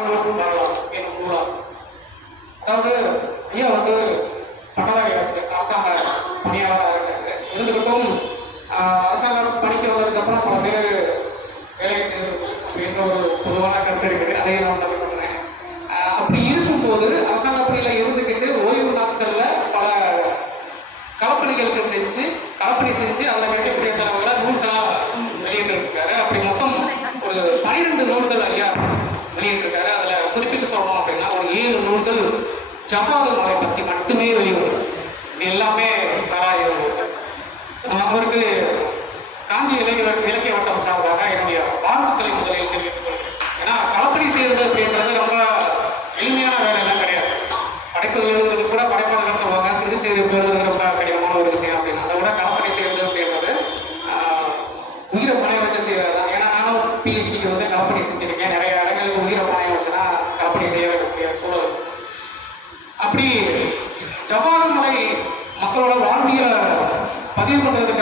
என்னும் நூலா. அதாவது ஐயா வந்து பட்டதாரி ஆசிரியர், அரசாங்க பணியாளராக இருக்காரு. இருந்துகிட்டும் அரசாங்க பணிக்கு வந்ததுக்கப்புறம் பல பேர் வேலையை செய்து அப்படின்ற ஒரு பொதுவான கருத்து இருக்குது. அதையே நான் நம்பி பண்ணுறேன். அப்படி இருக்கும்போது அரசாங்க பணியில் இருந்துக்கிட்டு ஓய்வு நாட்களில் பல களப்பணிகளுக்கு களப்பணி செஞ்சு அதில் கிடைக்கக்கூடிய தகவலை நூல்களாக வெளியிட்டிருக்காரு. அப்படி மொத்தம் ஒரு 12 நூல்கள் ஐயா வெளியிட்டிருக்காரு. அதில் குறிப்பிட்டு சொல்லணும் அப்படின்னா ஒரு 7 நூல்கள் ஜவ்வாது மலை பற்றி மட்டுமே வெளியிடுவது. எல்லாமே கலாயுத நூல்கள். அவருக்கு காஞ்சி இலக்கிய வட்டம் சார்பாக என்னுடைய வாழ்த்துக்களை முதலில் தெரிவித்துக் கொள்கிறேன். ஏன்னா களப்பணி செய்வது அப்படின்றது ரொம்ப எளிமையான வேலையெல்லாம் கிடையாது. படைப்புகள் கூட படைப்பாளர்கள் சொல்லுவாங்க சிறு சிறு பேர் ரொம்ப கடினமான ஒரு விஷயம் அப்படின்னு. அதை விட களப்பணி செய்வது அப்படின்றது உயிரை பணைய வச்சு செய்வது தான். ஏன்னா நானும் பிஹெச்டிக்கு வந்து களப்பணி செஞ்சிருக்கேன். நிறைய இடங்களுக்கு உயிரை பணைய வச்சுதான் களப்பணி செய்ய வேண்டிய சூழல். அப்படி ஜவ்வாது மலை மக்களோட வாழ்வியலை பதிவு பண்றது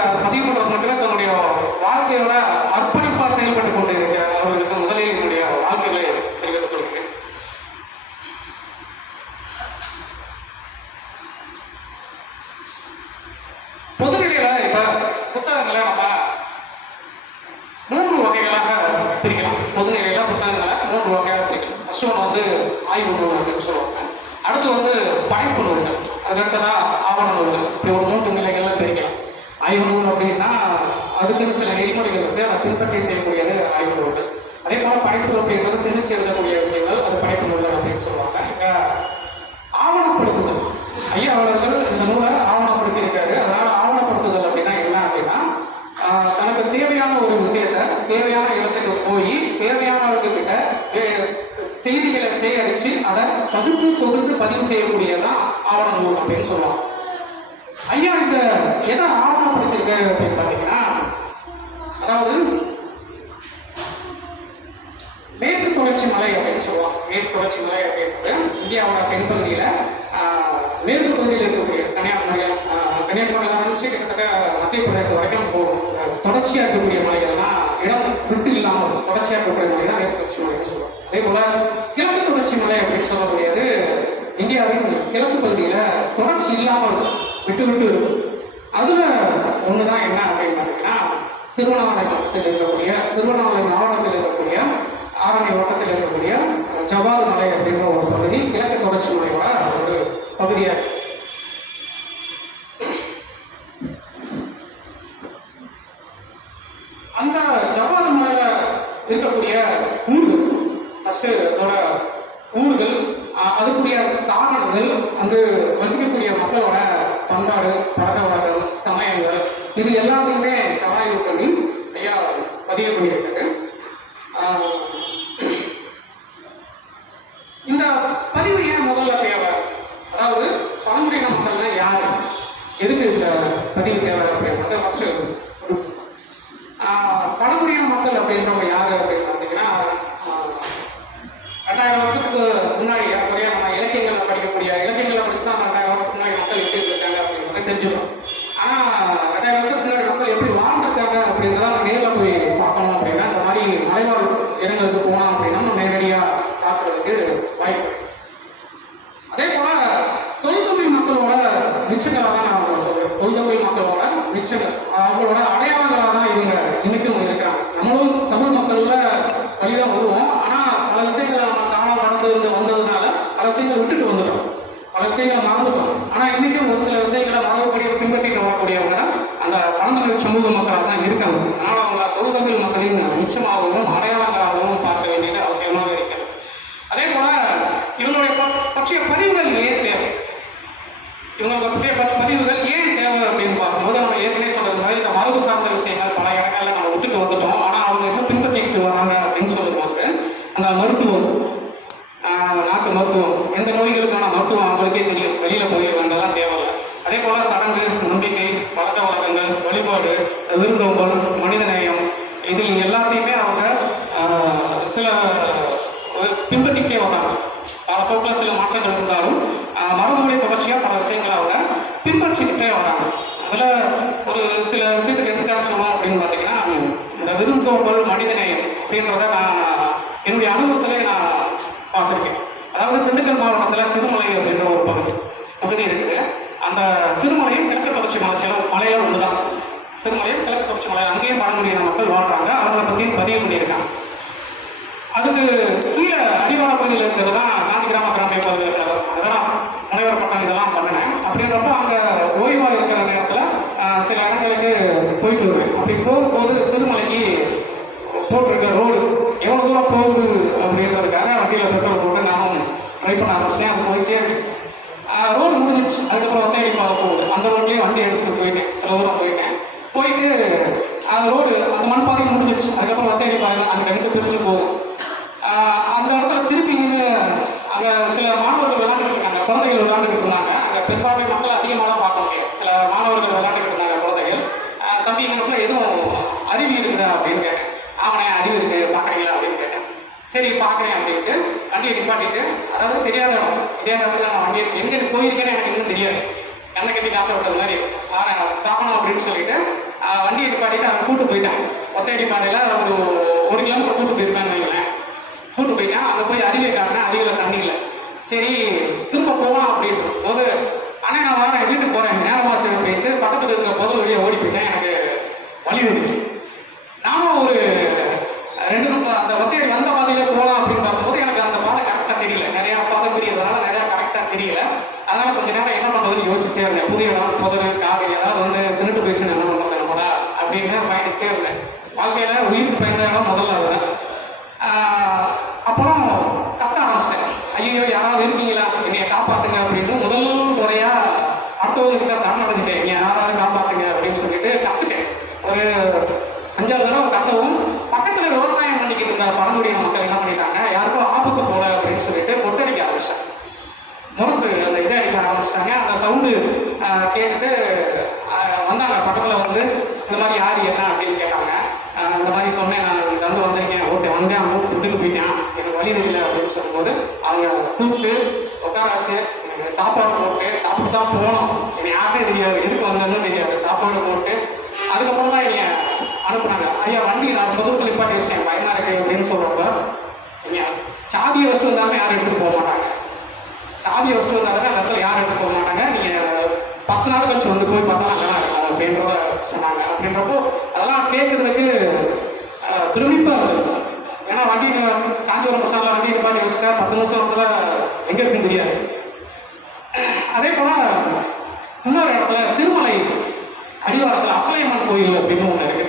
மட்டுமே தன்னுடைய வாழ்க்கையோட அர்ப்பணிப்பாக செயல்பட்டு கொண்டு இருக்கிற அவர்களுக்கு முதலில் என்னுடைய வாழ்க்கைகளை தெரிவித்துக் கொள்கிறேன். பொதுநிலையில இப்ப புத்தகங்களை நம்ம 3 வகைகளாக பிரிக்கலாம். பொதுநிலையில புத்தகங்களை 3 வகையாக பிரிக்கலாம். ஃபர்ஸ்ட் ஒன்று வந்து ஆய்வு நூல் அப்படின்னு சொல்லுவாங்க. அடுத்து வந்து படைப்பு நூல்கள், அதுக்கடுத்ததா ஆவண நூல்கள். இப்படி ஒரு 3 நிலைகள்ல பிரிக்கலாம். ஆய்வு நூல் அப்படின்னா அதுக்குன்னு சில நெறிமுறைகள் இருக்கு. அதை பின்பற்றி செய்யக்கூடியது ஆய்வு நூல்கள். அதே போல படைப்பு நூல் அப்படின்றது சிந்திச்சு எழுதக்கூடிய விஷயங்கள், அது படைப்பு நூல்கள் அப்படின்னு சொல்லுவாங்க. இங்க ஆவணப்படுத்துதல், ஐயா அவர்கள் இந்த நூலை ஆவணப்படுத்தி இருக்காரு. அதனால ஆவணப்படுத்துதல் அப்படின்னா என்ன அப்படின்னா தனக்கு தேவையான ஒரு விஷயத்த தேவையான இடத்துக்கு போய் தேவையானவர்கிட்ட செய்திகளை சேகரித்து அதை பகுத்து தொகுத்து பதிவு செய்யக்கூடியதான் ஆவண நூல் அப்படின்னு சொல்லுவாங்க. ஐயா இந்த எதை ஆவணப்படுத்திருக்காரு அப்படின்னு பார்த்தீங்கன்னா, அதாவது மேற்கு தொடர்ச்சி மலை அப்படின்னு சொல்லுவாங்க. மேற்கு தொடர்ச்சி மலை அப்படின்றது இந்தியாவோட தென்பகுதியில மேற்கு பகுதியில் இருக்கக்கூடிய கன்னியாகுமரியில் ஆரம்பிச்சு கிட்டத்தட்ட மத்திய பிரதேசம் வரைக்கும் போகும். தொடர்ச்சியாக இருக்கக்கூடிய மலைகள்லாம் இடம் விட்டு இல்லாமல் தொடர்ச்சியாக இருக்கக்கூடிய மலை தான் மேற்கு தொடர்ச்சி மலைன்னு சொல்லுவாங்க. அதே போல கிழக்கு தொடர்ச்சி மலை அப்படின்னு சொல்லக்கூடியது இந்தியாவின் கிழக்கு பகுதியில தொடர்ச்சி இல்லாமல் விட்டு விட்டு இருக்கும். அதுல ஒண்ணுதான் என்ன அப்படின்னு பார்த்தீங்கன்னா திருவண்ணாமலை மாவட்டத்தில் இருக்கக்கூடிய ஆரணி வட்டத்தில் இருக்கக்கூடிய ஜவ்வாது மலை அப்படின்ற ஒரு பகுதி கிழக்கு தொடர்ச்சி மலையோட ஒரு பகுதியா இருக்கு. அந்த ஜவ்வாது மலையில இருக்கக்கூடிய ஊர்கள், ஃபர்ஸ்ட் அதோட ஊர்கள், அதுக்குரிய காரணங்கள், அங்கு வசிக்கக்கூடிய மக்களோட பண்பாடு, பழக்க வழக்கம், சமயங்கள், இது எல்லாத்தையுமே கலாய்வு பண்ணி ஐயா பதிவு பண்ணியிருக்காரு. இந்த பதிவு ஏன் முதல்ல தேவை, அதாவது பழங்குடியின மக்கள்னா யாரு, எதுக்கு இந்த பதிவு தேவை அப்படின்றது ஃபர்ஸ்ட். பழங்குடியின மக்கள் அப்படின்றவங்க யாரு அப்படின்னு பார்த்தீங்கன்னா 2000 வருஷத்துக்கு முன்னாடி நிறைய நம்ம இலக்கியங்களை படிச்சுதான் 2000 வருஷத்துக்கு முன்னாடி மக்கள் எப்படி இருக்காங்க அப்படின்றத தெரிஞ்சுக்கணும். ஆனா 2000 வருஷத்துக்கு முன்னாடி மக்கள் எப்படி வாழ்ந்துருக்காங்க அப்படின்றத நேரில் போய் பார்க்கணும் அப்படின்னா இந்த மாதிரி மலைவாழ் இடங்களுக்கு போனோம் அப்படின்னா நம்ம நேரடியா பார்க்கறதுக்கு வாய்ப்பு. அதே போல தொல்தொழில் மக்களோட மிச்சங்களாக தான் நான் சொல்றேன். தொல்தொழில் மக்களோட மிச்சங்கள், அவங்களோட அடையாளங்களாக தான் இவங்க இன்னைக்கும் இருக்காங்க. நம்மளும் தமிழ் மக்கள்ல வழிதான் வருவோம். ஆனா பல விஷயங்களை நம்ம காலம் கடந்து வந்ததுனால பல விஷயங்களை விட்டுட்டு வந்துட்டோம், பல விஷயங்களை மறந்துட்டோம். ஆனா இன்னைக்கும் ஒரு சில விஷயங்களை மரபுப்படியை பின்பற்றிட்டு வரக்கூடியவங்க அந்த பழங்குடியின சமூக மக்களாக தான் இருக்காங்க. அதனால அவங்க தொல்தொழில் மக்களின் மிச்சமாகவும் அடையாளங்களாகவும் பார்க்க வேண்டியது அவசியமாக இருக்கிறது. அதே போல இவங்களுடைய பற்றிய பதிவுகள் ஏன் தேவை, இவங்களுடைய பதிவுகள் ஏன் தேவை அப்படின்னு பார்க்கும்போது நம்ம ஏற்கனவே சொல்றது மாதிரி இந்த மரபு சார்ந்த விஷயங்கள் பல இடங்கள்ல நம்ம விட்டுட்டு வந்துட்டோம். ஆனா அவங்க என்ன பின்பற்றிட்டு வராங்க அப்படின்னு சொல்லும்போது அந்த மருத்துவம், நாட்டு மருத்துவம், எந்த நோய்களுக்கான மருத்துவம் அவங்களுக்கே தெரியும், வெளியில போய் வேண்டெல்லாம் தேவையில்லை. அதே போல சடங்கு, நம்பிக்கை, பழக்க வழக்கங்கள், வழிபாடு, விருந்தோம்பல், மனிதநேயம், இது எல்லாத்தையுமே அவங்க சில பின்பற்றிக்கிட்டே வராங்க. பல போக்கில் சில மாற்றங்கள் இருந்தாலும் மரபுமுறை தொடர்ச்சியாக பல விஷயங்களை அவங்க பின்பற்றிக்கிட்டே வராங்க. அதில் ஒரு சில விஷயத்துக்கு எடுத்துக்காக சொல்லணும் அப்படின்னு பார்த்தீங்கன்னா இந்த விருந்தோம்பல், மனிதநேயம் அப்படின்றத நான் என்னுடைய அனுபவத்திலே நான் பார்த்துருக்கேன். அதாவது திண்டுக்கல் மாவட்டத்தில் சிறுமலை அப்படின்ற ஒரு பகுதி இருக்குது. அந்த சிறுமலையும் கிழக்கு தொடர்ச்சி மலையில ஒன்றுதான். சிறுமலையும் கிழக்கு தொடர்ச்சி மலை, அங்கேயும் பழங்குடியின மக்கள் வாழ்றாங்க. அவங்களை பற்றியும் பதிவு பண்ணியிருக்காங்க. அதுக்கு கீழே அடிவார பகுதியில் இருக்கிறது தான் காந்தி கிராம பகுதியில் இருக்கிறது. அதெல்லாம் முனைவர் பட்டம் இதெல்லாம் பண்ணினேன். அப்படின்றப்போ அங்கே ஓய்வாக இருக்கிற நேரத்தில் சில இடங்களுக்கு போயிட்டு வருவேன். அப்படி போகும்போது சிறுமலைக்கு போட்டிருக்க ரோடு எவ்வளோ தூரம் போகுது அப்படின்றதுக்காக வண்டியில் பெட்ரோல் போட்டு நானும் ட்ரை பண்ண ஆரம்பிச்சேன். அது போயிட்டே ரோடு முடிஞ்சிச்சு. அதுக்கப்புறம் ஒத்தையடி பாதை போகுது. அந்த ரோட்லேயே வண்டி எடுத்துகிட்டு போயிட்டேன். சில தூரம் போயிட்டு அந்த ரோடு அந்த மண்பாதை முடிஞ்சிச்சு. அதுக்கப்புறம் ஒத்தையடி பாதை அந்த ரெண்டு பிரிஞ்சு போகும். அந்த இடத்துல திருப்பி அங்கே சில மாணவர்கள் விளையாண்டுட்டு இருக்காங்க, குழந்தைகள் விளையாண்டுட்டு இருந்தாங்க. அங்கே பெரும்பான்மை மக்கள் அதிகமாக தான் பார்க்க முடியும். சில மாணவர்கள் விளையாண்டுட்டு இருந்தாங்க குழந்தைகள். தம்பி எங்களுக்குள்ள எதுவும் அறிவு இருக்குதா அப்படின்னு கேட்டேன். ஆமாண்ணே அறிவு இருக்கு, பார்க்குறீங்களா அப்படின்னு கேட்டேன். சரி பார்க்குறேன் அப்படின்ட்டு வண்டியை நிப்பாட்டிட்டு, அதாவது தெரியாத இடம், இதே நேரத்தில் நான் வண்டியை எங்கே போயிருக்கேன்னு எனக்கு இன்னும் தெரியாது. கண்ணை கட்டி காத்த விட்டது மாதிரி பார்க்கணும் அப்படின்னு சொல்லிட்டு வண்டியை நிப்பாட்டிட்டு அவன் கூட்டு போயிட்டான். ஒத்தையடி பாதையில் ஒரு கிலோமீட்டர் கூட்டு போயிருக்கான்னு வைங்களேன். கூட்டு போயிட்டேன். அங்கே போய் அருவியை காட்டினேன். அருவியில் தண்ணி இல்லை. சரி திரும்ப போகலாம் அப்படின்ட்டு போது, ஆனால் நான் வரேன் வீட்டுக்கு போகிறேன் நேரமாச்சு அப்படின்ட்டு பக்கத்தில் இருக்க முதல் வழியை ஓடி போயிட்டேன். எனக்கு வழி வருது. நானும் ஒரு 2 அந்த ஒத்தையடி வந்த பாதையில போகலாம் அப்படின்னு பார்க்கும்போது எனக்கு அந்த பாதை கரெக்டாக தெரியல. நிறையா பாதை தெரியறதுனால நிறையா கரெக்டாக தெரியல. அதனால கொஞ்சம் நேரம் என்ன பண்ணுறதுன்னு யோசிச்சுட்டே இருந்தேன். புதிய இடம், புதர், காடு ஏதாவது தின்னுட்டு போயிடுச்சுன்னு என்ன பண்ணுறது நம்மளா அப்படின்னு பயந்துட்டே இருந்தேன். வாழ்க்கையில் உயிருக்கு பயந்த இடம் முதல்ல அதுதான். அப்புறம் கத்த ஆரம்பிச்சிட்டேன். ஐயோ யாராவது இருக்கீங்களா, என்னைய காப்பாத்துங்க அப்படின்னு முதல் முறையா அடுத்தவங்க கிட்ட சரணடைஞ்சிட்டேன். நீ யாராவது காப்பாத்துங்க அப்படின்னு சொல்லிட்டு கத்துட்டேன். ஒரு 5-6 தடவை கத்தவும் பக்கத்துல விவசாயம் பண்ணிக்கிட்டு இருந்த பழங்குடியின மக்கள் என்ன பண்ணிட்டாங்க, யாருக்கும் ஆபத்து போல அப்படின்னு சொல்லிட்டு கொட்டடிக்க ஆரம்பிச்சாங்க. முரசு அந்த இதை அடிக்க ஆரம்பிச்சிட்டாங்க. அந்த சவுண்டு கேட்டுட்டு வந்தாங்க. பக்கத்தில் இந்த மாதிரி யார் என்ன அப்படின்னு கேட்டாங்க. இந்த மாதிரி சொன்னேன், நான் வந்திருக்கேன். ஓகே வந்தேன், அவங்க விட்டுட்டு போயிட்டேன், எனக்கு வழி தெரியல அப்படின்னு சொல்லும்போது அவங்க கூப்பிட்டு உட்கார வச்சு எனக்கு சாப்பாடு போட்டு சாப்பிட்டு தான் போனோம். எனக்கு யாருமே தெரியாது, எதுக்கு வந்ததுன்னு தெரியாது. சாப்பாடு போட்டு அதுக்கப்புறம் தான் என்னை அனுப்புனாங்க. ஐயா வண்டி நான் பொதுத்தில் நிப்பாட்டி வச்சேன், பயமா இருக்கு அப்படின்னு சொல்றப்ப, நீங்கள் சாதியை வச்சுட்டு வந்தாலும் யாரும் எடுத்துகிட்டு போக மாட்டாங்க. சாதியை வச்சுட்டு வந்தாலும் அந்த இடத்துல யாரும் எடுத்துகிட்டு போக மாட்டாங்க. நீங்கள் 10 நாள் கழிச்சு போய் பார்த்தா நல்லா இருக்கும் அப்படின்றத சொன்னாங்க. அப்படின்றப்போ அதெல்லாம் கேட்கறதுக்கு பிரமிப்பா இருந்தது. ஏன்னா வண்டி காஞ்சிபுரம் பசங்களை வண்டி நிப்பாட்டி வச்சுட்டா 10 நிமிஷத்துல எங்க இருக்குன்னு தெரியாது. அதே போல இன்னொரு இடத்துல சிறுமலை அடிவாரத்தில் அசலையம்மன் கோயில் அப்படின்னு ஒன்று இருக்கு.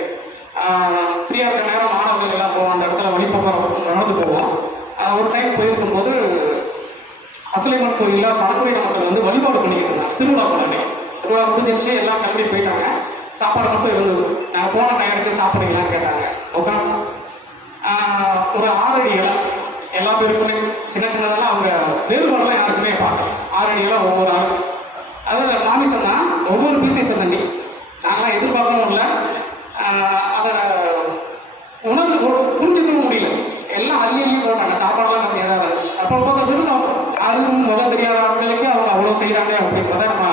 ஃப்ரீயா இருக்க நேரம் மாணவர்கள் எல்லாம் போவோம். அந்த இடத்துல வழிபோக்கம் நடந்து போவோம். ஒரு டைம் போயிருக்கும் போது அசலையம்மன் கோயிலில் பழங்குடியின மக்கள் வழிபாடு பண்ணிக்கிட்டு இருந்தாங்க. திருவிழா பண்ணி திருவிழா முடிஞ்சிருச்சு, எல்லாம் கிளம்பி போயிட்டாங்க. சாப்பாடு மட்டும் இருந்தது. நாங்கள் போன நேரத்துக்கு சாப்பிட்றீங்களான்னு கேட்டாங்க. உட்காந்து ஒரு 6 அடி இடம் எல்லா பேருக்குமே சின்ன சின்னதெல்லாம் அவங்க வேறுபாடுலாம் யாருக்குமே பார்க்கல. 6 அடி இடம் ஒவ்வொரு ஆள். அது மாமிசம் தான், ஒவ்வொரு பீஸையும் தண்ணி. நாங்களாம் எதிர்பார்க்கவும் இல்லை, அதை உணர்ந்து புரிஞ்சுக்கவும் முடியல. எல்லாம் அள்ளி போட்டாங்க. சாப்பாடுலாம் கம்மியாக தான் இருந்துச்சு. அப்போ பார்க்க விருந்தோம் யாருக்கும் முதல் தெரியாத ஆட்களுக்கு அவங்க அவ்வளோ செய்கிறாங்க அப்படின்றத நம்ம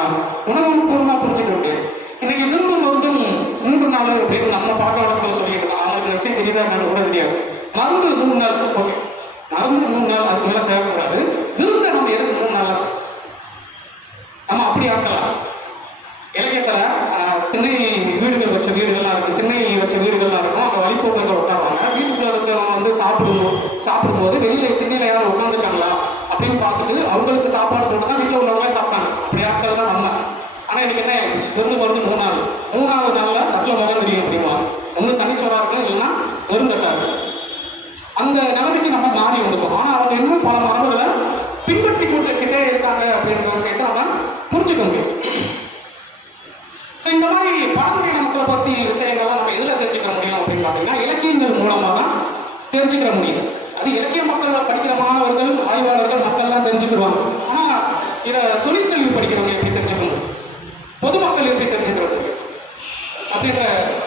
உணவு பூர்வமாக புரிஞ்சுக்க முடியாது. இன்னைக்கு விருந்தும் 3 நாள் அப்படின்னு நம்ம பார்க்க வழக்கத்தில் சொல்லிட்டு இருக்கோம். அவங்களுக்கு விஷயம் தெரியுதா என்னன்னு கூட தெரியாது. மருந்து 3 நாள், ஓகே மருந்து 3 நாள், அதுக்கு மேலே செய்யக்கூடாது. விருந்தை நம்ம எதுக்கு 3 நாள் நம்ம அப்படி ஆக்கலாம். இலக்கியத்தில் திண்ணை வீடுகள் வச்ச வீடுகள்லாம் இருக்கும், திண்ணை வச்ச வீடுகள்லாம் இருக்கும். அங்கே வழிபோக்கர்கள் உட்காருவாங்க. வீட்டுக்குள்ள இருக்கிறவங்க சாப்பிடும்போது வெளியில திண்ணையில யாரும் உட்காந்துருக்காங்களா அப்படின்னு பார்த்துட்டு அவங்களுக்கு சாப்பாடு போட்டு தான் வீட்டில் உள்ளவங்களே சாப்பிட்டாங்க. அப்படி ஆட்கள் தான் நம்ம. ஆனால் இன்னைக்கு என்ன விருந்து 3 நாள், 3ஆவது நாளில் தட்டில் மகன் தெரியும் அப்படிமா. ஒன்று தனிச்சோரா இருக்கும், இல்லைன்னா வெறுந்தட்டா இருக்கும். அந்த நிலைமைக்கு நம்ம மாறி வந்துட்டோம். ஆனால் அவங்க இன்னும் பல மரபுகளை பின்பற்றி கொண்டுக்கிட்டே இருக்காங்க அப்படின்ற விஷயத்தை நம்ம புரிஞ்சுக்க முடியும். ஸோ இந்த மாதிரி பழங்குடியின மக்களை பற்றி விஷயங்கள்லாம் நம்ம எதில் தெரிஞ்சுக்க முடியும் அப்படின்னு பார்த்தீங்கன்னா இலக்கியங்கள் மூலமாக தான் தெரிஞ்சுக்கிற முடியும். அது இலக்கிய மக்கள் படிக்கிற மாணவர்கள், ஆய்வாளர்கள், மக்கள்லாம் தெரிஞ்சுக்கிடுவாங்க. ஆனால் இதை தொழிற்கல்வி படிக்கிறவங்க எப்படி தெரிஞ்சுக்கணும், பொதுமக்கள் எப்படி தெரிஞ்சுக்கிறது அப்படின்ற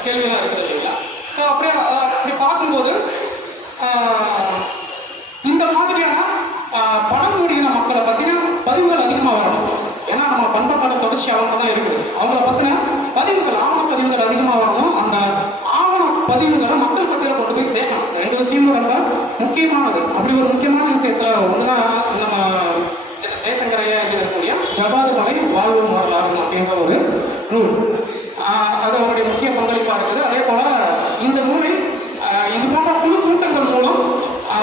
கேள்வியெல்லாம் இருக்குது இல்லைங்களா? ஸோ அப்படி பார்க்கும்போது இந்த மாதிரியான பழங்குடியின மக்களை பற்றின பதிவுகள் அதிகமாக வரணும். ஏன்னா நம்ம பண்பாட்டோட தொடர்ச்சி அவங்க தான் இருக்குது. அவங்கள பற்றின பதிவுகள், ஆவண பதிவுகள் அதிகமாக வரணும். அந்த ஆவண பதிவுகளை மக்கள் பற்றியில் கொண்டு போய் சேர்க்கணும். 2 விஷயமும் ரொம்ப முக்கியமானது. அப்படி ஒரு முக்கியமான விஷயத்தில் நூல். அது அவருடைய முக்கிய பங்களிப்பாக இருக்குது. அதே போல இந்த நூலை இது போன்ற குழு கூட்டங்கள் மூலம்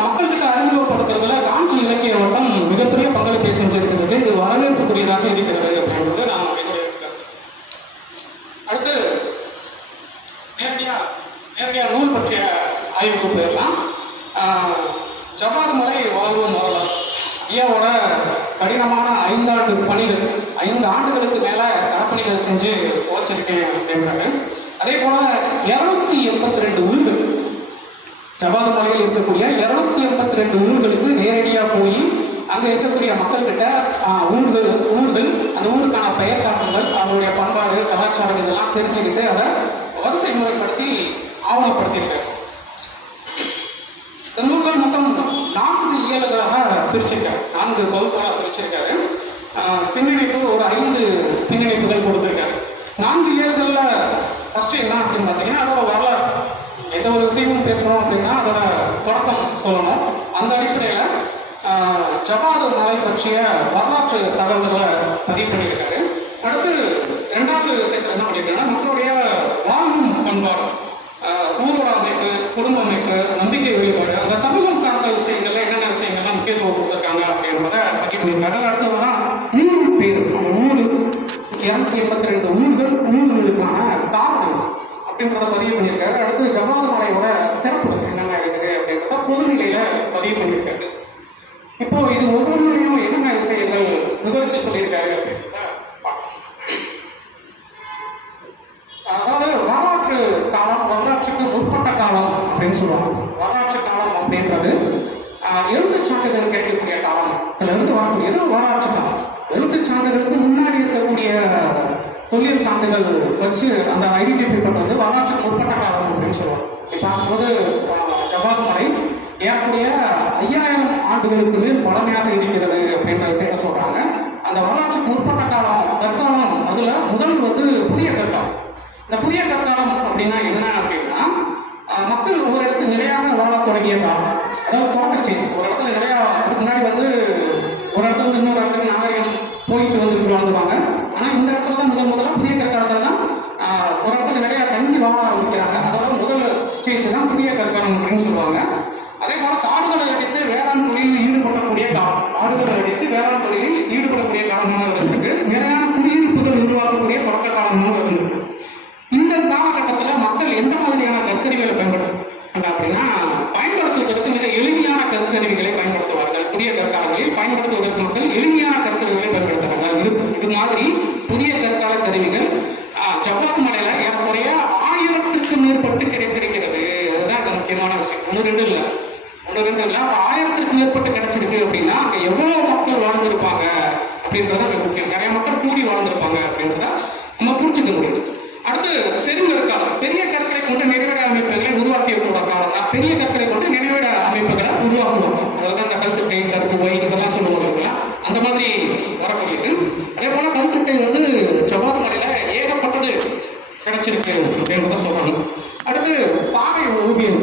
மக்களுக்கு அறிமுகப்படுத்துறதுல காஞ்சி இலக்கிய வட்டம் மிகப்பெரிய பங்களிப்பை செஞ்சிருக்கிறது. இது வரவேற்புக்குரியதாக இருக்கிறது அப்படின்றது நான் என்னுடைய அடுத்து நேரடியாக நூல் பற்றிய ஆய்வுக்கு போயிடலாம். ஜவ்வாது மலை வாழ்வும் வரலாறு ஐயாவோட கடினமான 5 ஆண்டு பணிகள், 5 ஆண்டுகளுக்கு மேல களப்பணிகள் செஞ்சு ஓச்சிருக்கேன் அப்படின்றாங்க. அதே போல 282 ஊர்கள், ஜவ்வாது மலையில் இருக்கக்கூடிய 282 ஊர்களுக்கு நேரடியாக போய் அங்க இருக்கக்கூடிய மக்கள் கிட்ட ஊர்கள் அந்த ஊருக்கான பெயர் காரணங்கள், அவங்களுடைய பண்பாடு, கலாச்சாரம் இதெல்லாம் தெரிஞ்சுக்கிட்டு அதை வரிசை முறைப்படுத்தி ஆவணப்படுத்தியிருக்காரு. இந்த நூல்கள் மொத்தம் 4 இயல்களாக பிரிச்சிருக்காரு, 4 பகுப்புகளாக பிரிச்சிருக்காரு. பின்னிணைப்பு ஒரு 5 பின்னிணைப்புகள் கொடுத்திருக்காரு. 4 இயல்கள்ல ஃபர்ஸ்ட் என்ன அப்படின்னு பார்த்தீங்கன்னா அதோட வரலாறு. எந்த ஒரு விஷயமும் பேசணும் அப்படின்னா அதோட தொடக்கம் சொல்லணும். அந்த அடிப்படையில் ஜவ்வாது மலை பற்றிய வரலாற்று தகவல்களை பதிவு பண்ணியிருக்காரு. அடுத்து 2வது விஷயத்தில் என்ன பண்ணியிருக்காங்கன்னா மக்களுடைய வாழ்வும் பண்பாடு, ஊரோட அமைப்பு, குடும்ப அமைப்பு, நம்பிக்கை வழிபாடு, அந்த சமூகம் சார்ந்த விஷயங்கள்ல என்னென்ன விஷயங்கள்லாம் முக்கியத்துவம் கொடுத்துருக்காங்க அப்படின்றத பதிவு பண்ணியிருக்காரு. அடுத்ததுதான் ஊர் பேர், அந்த ஊர் 282 ஊர்கள், ஊர்களுக்கான காரணம் அப்படின்றத பதிவு பண்ணியிருக்காரு. அடுத்து ஜவ்வாது மலையோட சிறப்பு என்னென்ன இருக்குது அப்படின்றத பொதுநிலையில பதிவு பண்ணியிருக்காரு. இப்போ இது ஒவ்வொன்றையும் என்னென்ன விஷயங்கள் விவரிச்சு சொல்லியிருக்காரு அப்படின்றத அதாவது வரலாற்று காலம், வரலாற்றுக்கு முற்பட்ட காலம் அப்படின்னு சொல்லுவாங்க. வரலாற்று காலம் அப்படின்றது எழுத்துச் சான்றுகள் கிடைக்கக்கூடிய காலத்துல இருந்து வரக்கூடியது வரலாற்று காலம். எழுத்துச் சான்றுகளுக்கு முன்னாடி இருக்கக்கூடிய தொழில் சான்றுகள் வச்சு அந்த ஐடென்டிஃபை பண்றது வரலாற்றுக்கு முற்பட்ட காலம் அப்படின்னு சொல்லுவாங்க. இப்போ பார்க்கும்போது ஜவ்வாது மலை ஏறக்கூடிய 5000 ஆண்டுகளுக்கு மேல் பழமையாக இருக்கிறது அப்படின்ற விஷயத்த சொல்றாங்க. அந்த வரலாற்றுக்கு முற்பட்ட காலம் கற்காலம், அதுல முதல் புதிய கற்காலம். இந்த புதிய கற்காலம் அப்படின்னா என்ன அப்படின்னா மக்கள் ஒரு இடத்துல நிலையாக வாழ தொடங்கிய காலம், அதாவது தொடக்க ஸ்டேஜ். ஒரு இடத்துல நிலையா, அதுக்கு முன்னாடி ஒரு இடத்துல இன்னொரு இடத்துக்கு நாகரிகம் போயிட்டு வந்துட்டு வாழ்ந்துவாங்க. ஆனா இந்த இடத்துல தான் முதல்ல புதிய கற்காலத்துல தான் ஒரு இடத்துல நிறைய தங்கி வாழ ஆரம்பிக்கிறாங்க. அதோட முதல் ஸ்டேஜ் தான் புதிய கற்காலம் அப்படின்னு சொல்லுவாங்க. அதே போல காடுகளை அடித்து வேளாண் தொழிலில் ஈடுபடக்கூடிய காலம், காடுகளை அடித்து வேளாண் தொழிலில் ஈடுபடக்கூடிய காலமாக இருந்திருக்கு. நிலையான குடியிருப்புகள் உருவாக்கக்கூடிய தொடக்க காலமாக இருந்திருக்கு. இந்த காலகட்டத்தில் மக்கள் எந்த மாதிரியான கற்கருவிகளை பயன்படுத்துறாங்க அப்படின்னா பயன்படுத்துவதற்கு மிக எளிமையான கற்கருவிகளை பயன்படுத்துவார்கள். புதிய கற்காலங்களில் பயன்படுத்துவதற்கு மக்கள் எளிமையான கற்கருவிகளை பயன்படுத்துறாங்க. இது மாதிரி புதிய கற்கால கருவிகள் ஜவ்வாது மலையில ஏறக்குறைய 1000க்கு மேற்பட்டு கிடைத்திருக்கிறது. அதுதான் அந்த முக்கியமான விஷயம். 1-2 இல்லை, 1000க்கு மேற்பட்டு கிடைச்சிருக்கு அப்படின்னா அங்க எவ்வளவு மக்கள் வாழ்ந்திருப்பாங்க அப்படின்றத அங்க முக்கியம். நிறைய மக்கள் கூடி வாழ்ந்திருப்பாங்க அப்படின்றத நம்ம புரிஞ்சுக்க முடியுது. அடுத்து பெருங்கற்காலம், பெரிய கற்களை கொண்டு நினைவிட அமைப்புகளை உருவாக்கிய காலம் தான். பெரிய கற்களை கொண்டு நினைவிட அமைப்புகளை உருவாக்குவாங்க. அதாவது அந்த கல்துட்டை, கருப்புவை இதெல்லாம் சொல்லுவாங்க. அந்த மாதிரி வரக்கூடியது. அதே போல கல்துட்டை ஜவ்வாது மலையில ஏகப்பட்டது கிடைச்சிருக்கு அப்படின்றத சொல்றாங்க. அடுத்து பாறை ஓவியம்,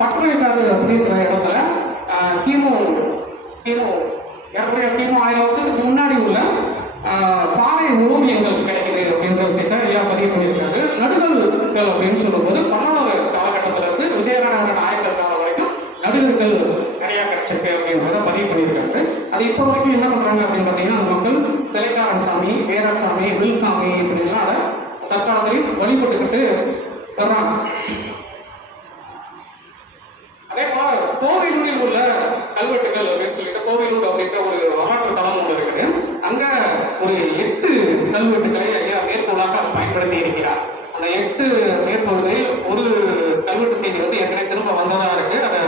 பட்டறைக்காடு அப்படின்ற இடத்துல கிமு 1000 வருஷத்துக்கு முன்னாடி உள்ள பாறை ஓவியங்கள் கிடைக்குது அப்படின்ற விஷயத்த ஐயா பதிவு பண்ணியிருக்காரு. நடுகல்கள் அப்படின்னு சொல்லும்போது பல்லவர் காலகட்டத்தில இருந்து விஜயநகர நாயக்கர் காலம் வரைக்கும் நடுகர்கள் நிறைய கிடைச்சிருக்கு அப்படின்றத பதிவு பண்ணியிருக்காரு. அது இப்போ வரைக்கும் என்ன பண்றாங்க அப்படின்னு பார்த்தீங்கன்னா மக்கள் சிலைக்காரன் சாமி, வேராசாமி, வில் சாமி இப்படிலாம் அதை தற்காலத்தில் வழிபட்டுக்கிட்டு வர்றாங்க. அதே போல கோவிலூரில் உள்ள கல்வெட்டுகள் அப்படின்னு சொல்லிட்டு கோவிலூர் அப்படின்ற ஒரு வரலாற்று தளம் ஒன்று இருக்குது. அங்க ஒரு 8 கல்வெட்டுகளை ஐயா மேற்கோளாக பயன்படுத்தி இருக்கிறார். அந்த 8 மேற்கோள்களில் ஒரு கல்வெட்டு செய்தி ஏற்கனவே திரும்ப வந்ததா இருக்கு. அதை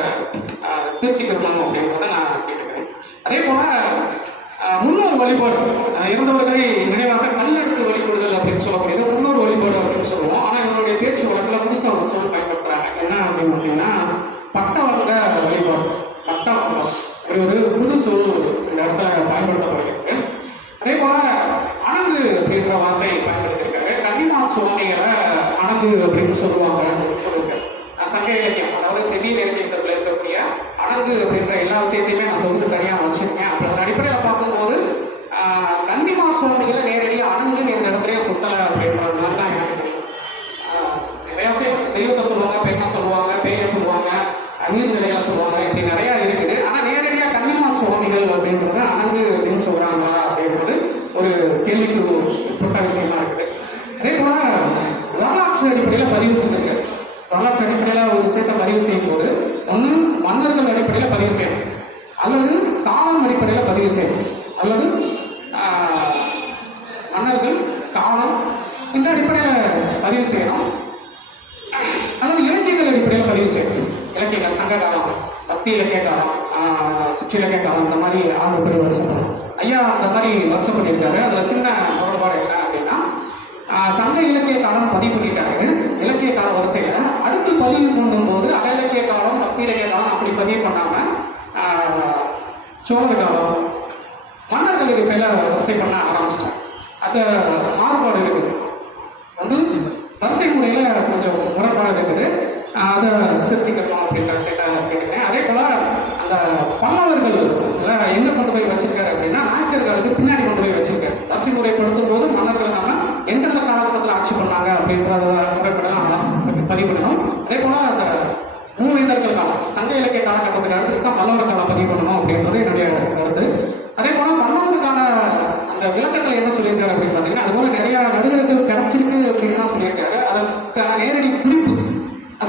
திருத்திக்கணும் அப்படின்றத நான் கேட்டுக்கிறேன். அதே போல முன்னோர் வழிபாடு, இறந்தவர்களை நினைவாக கல்லெடுத்து வழிபடுதல் அப்படின்னு சொல்லக்கூடியது முன்னோர் வழிபாடு அப்படின்னு சொல்லுவோம். ஆனா இவருடைய பேச்சு வழக்கில் புதுசாக ஒரு சொல் பயன்படுத்துறாங்க. என்ன அப்படின்னு பார்த்தீங்கன்னா பட்டவங்க வழிபாடு, பட்டவங்கம் ஒரு புது சொல் இந்த இடத்துல பயன்படுத்தப்படுகிறது. அதே போல அணங்கு அப்படின்ற வார்த்தை பயன்படுத்தியிருக்காரு. கன்னிமார் சுவாமிகளை அணங்கு அப்படின்னு சொல்லுவாங்க அப்படின்னு சொல்லியிருக்காரு. சங்க இலக்கியம், அதாவது செவியல் இலக்கியத்தில் இருக்கக்கூடிய அணங்கு அப்படின்ற எல்லா விஷயத்தையுமே நான் தனியாக வச்சிருக்கேன். அப்போ அந்த அடிப்படையில் பார்க்கும்போது கன்னிமார் சுவாமிகளை நேரடியாக அணுகுன்னு இந்த இடத்துலயே சுத்தலை அப்படின்றது மாதிரி தான் எனக்கு தெரியும். நிறைய தெய்வத்தை சொல்லுவாங்க, பெண்ணை சொல்லுவாங்க, பேயை சொல்லுவாங்க, நீர்நிலைகளை சொல்லுவாங்க, இப்படி நிறையா இருக்குது. ஆனால் நேரடியாக கன்னிமார் சுவாமிகள் அப்படின்றத அணங்கு அப்படின்னு சொல்றாங்களா அப்படின்றது ஒரு கேள்விக்கு உட்பட்ட விஷயமா இருக்குது. அதே போல வரலாற்று அடிப்படையில் பதிவு செஞ்சிருக்காரு. வரலாற்று அடிப்படையில் ஒரு விஷயத்தை பதிவு செய்யும் போது ஒன்று மன்னர்கள் அடிப்படையில் பதிவு செய்யணும், அல்லது காலம் அடிப்படையில் பதிவு செய்யணும், அல்லது மன்னர்கள் காலம் இந்த அடிப்படையில் பதிவு செய்யணும், அல்லது இலக்கியங்கள் அடிப்படையில் பதிவு செய்யணும். இலக்கியங்கள் சங்க காலம், பக்தி இலக்கிய காலம், சிற்றிலக்கிய காலம், இந்த மாதிரி ஆறுபடி வருஷப்படும். ஐயா அந்த மாதிரி வருஷம் பண்ணியிருக்காரு. அதில் சின்ன முரண்பாடு என்ன அப்படின்னா, சங்க இலக்கிய காலம் பதிவு பண்ணிட்டாரு. இலக்கிய கால வரிசையில அடுத்து பதிவு பண்ணும்போது அக இலக்கிய காலம், பக்தி இலக்கிய காலம் அப்படி பதிவு பண்ணாம சோழர் காலம், மன்னர்களுக்கு மேல வரிசை பண்ண ஆரம்பிச்சிட்டாங்க. அந்த மாறுபாடு இருக்குது. வந்து வரிசை முறையில கொஞ்சம் முரண்பாடு இருக்குது. அதை திருத்திக்கணும் அப்படின்ற விஷயத்த கேட்டுக்கிறேன். அதே போல அந்த பல்லவர்கள் எங்க கொண்டு போய் வச்சிருக்காரு அப்படின்னா, நாயக்கர்களுக்கு பின்னாடி கொண்டு போய் வச்சிருக்காரு. வரிசை முறைப்படுத்தும் போது மன்னர்கள் நம்ம எந்தெந்த காலகட்டத்தில் ஆட்சி பண்ணாங்க அப்படின்றத முறைப்படலாம் பதிவு பண்ணணும். அதே போல அந்த மூவேந்தர்கள் காலம், சங்க இலக்கிய காலகட்டத்துக்கு அடுத்து பல்லவர் காலம் பதிவு பண்ணணும் அப்படின்றது என்னுடைய கருத்து. அதே போல பல்லவருக்கான அந்த விளக்கத்தில் என்ன சொல்லியிருக்காரு அப்படின்னு பார்த்தீங்கன்னா, அது போல நிறைய நடுவர்கள் கிடைச்சிருக்கு அப்படின்னு தான் சொல்லியிருக்காரு. அதுக்கான நேரடி குறிப்பு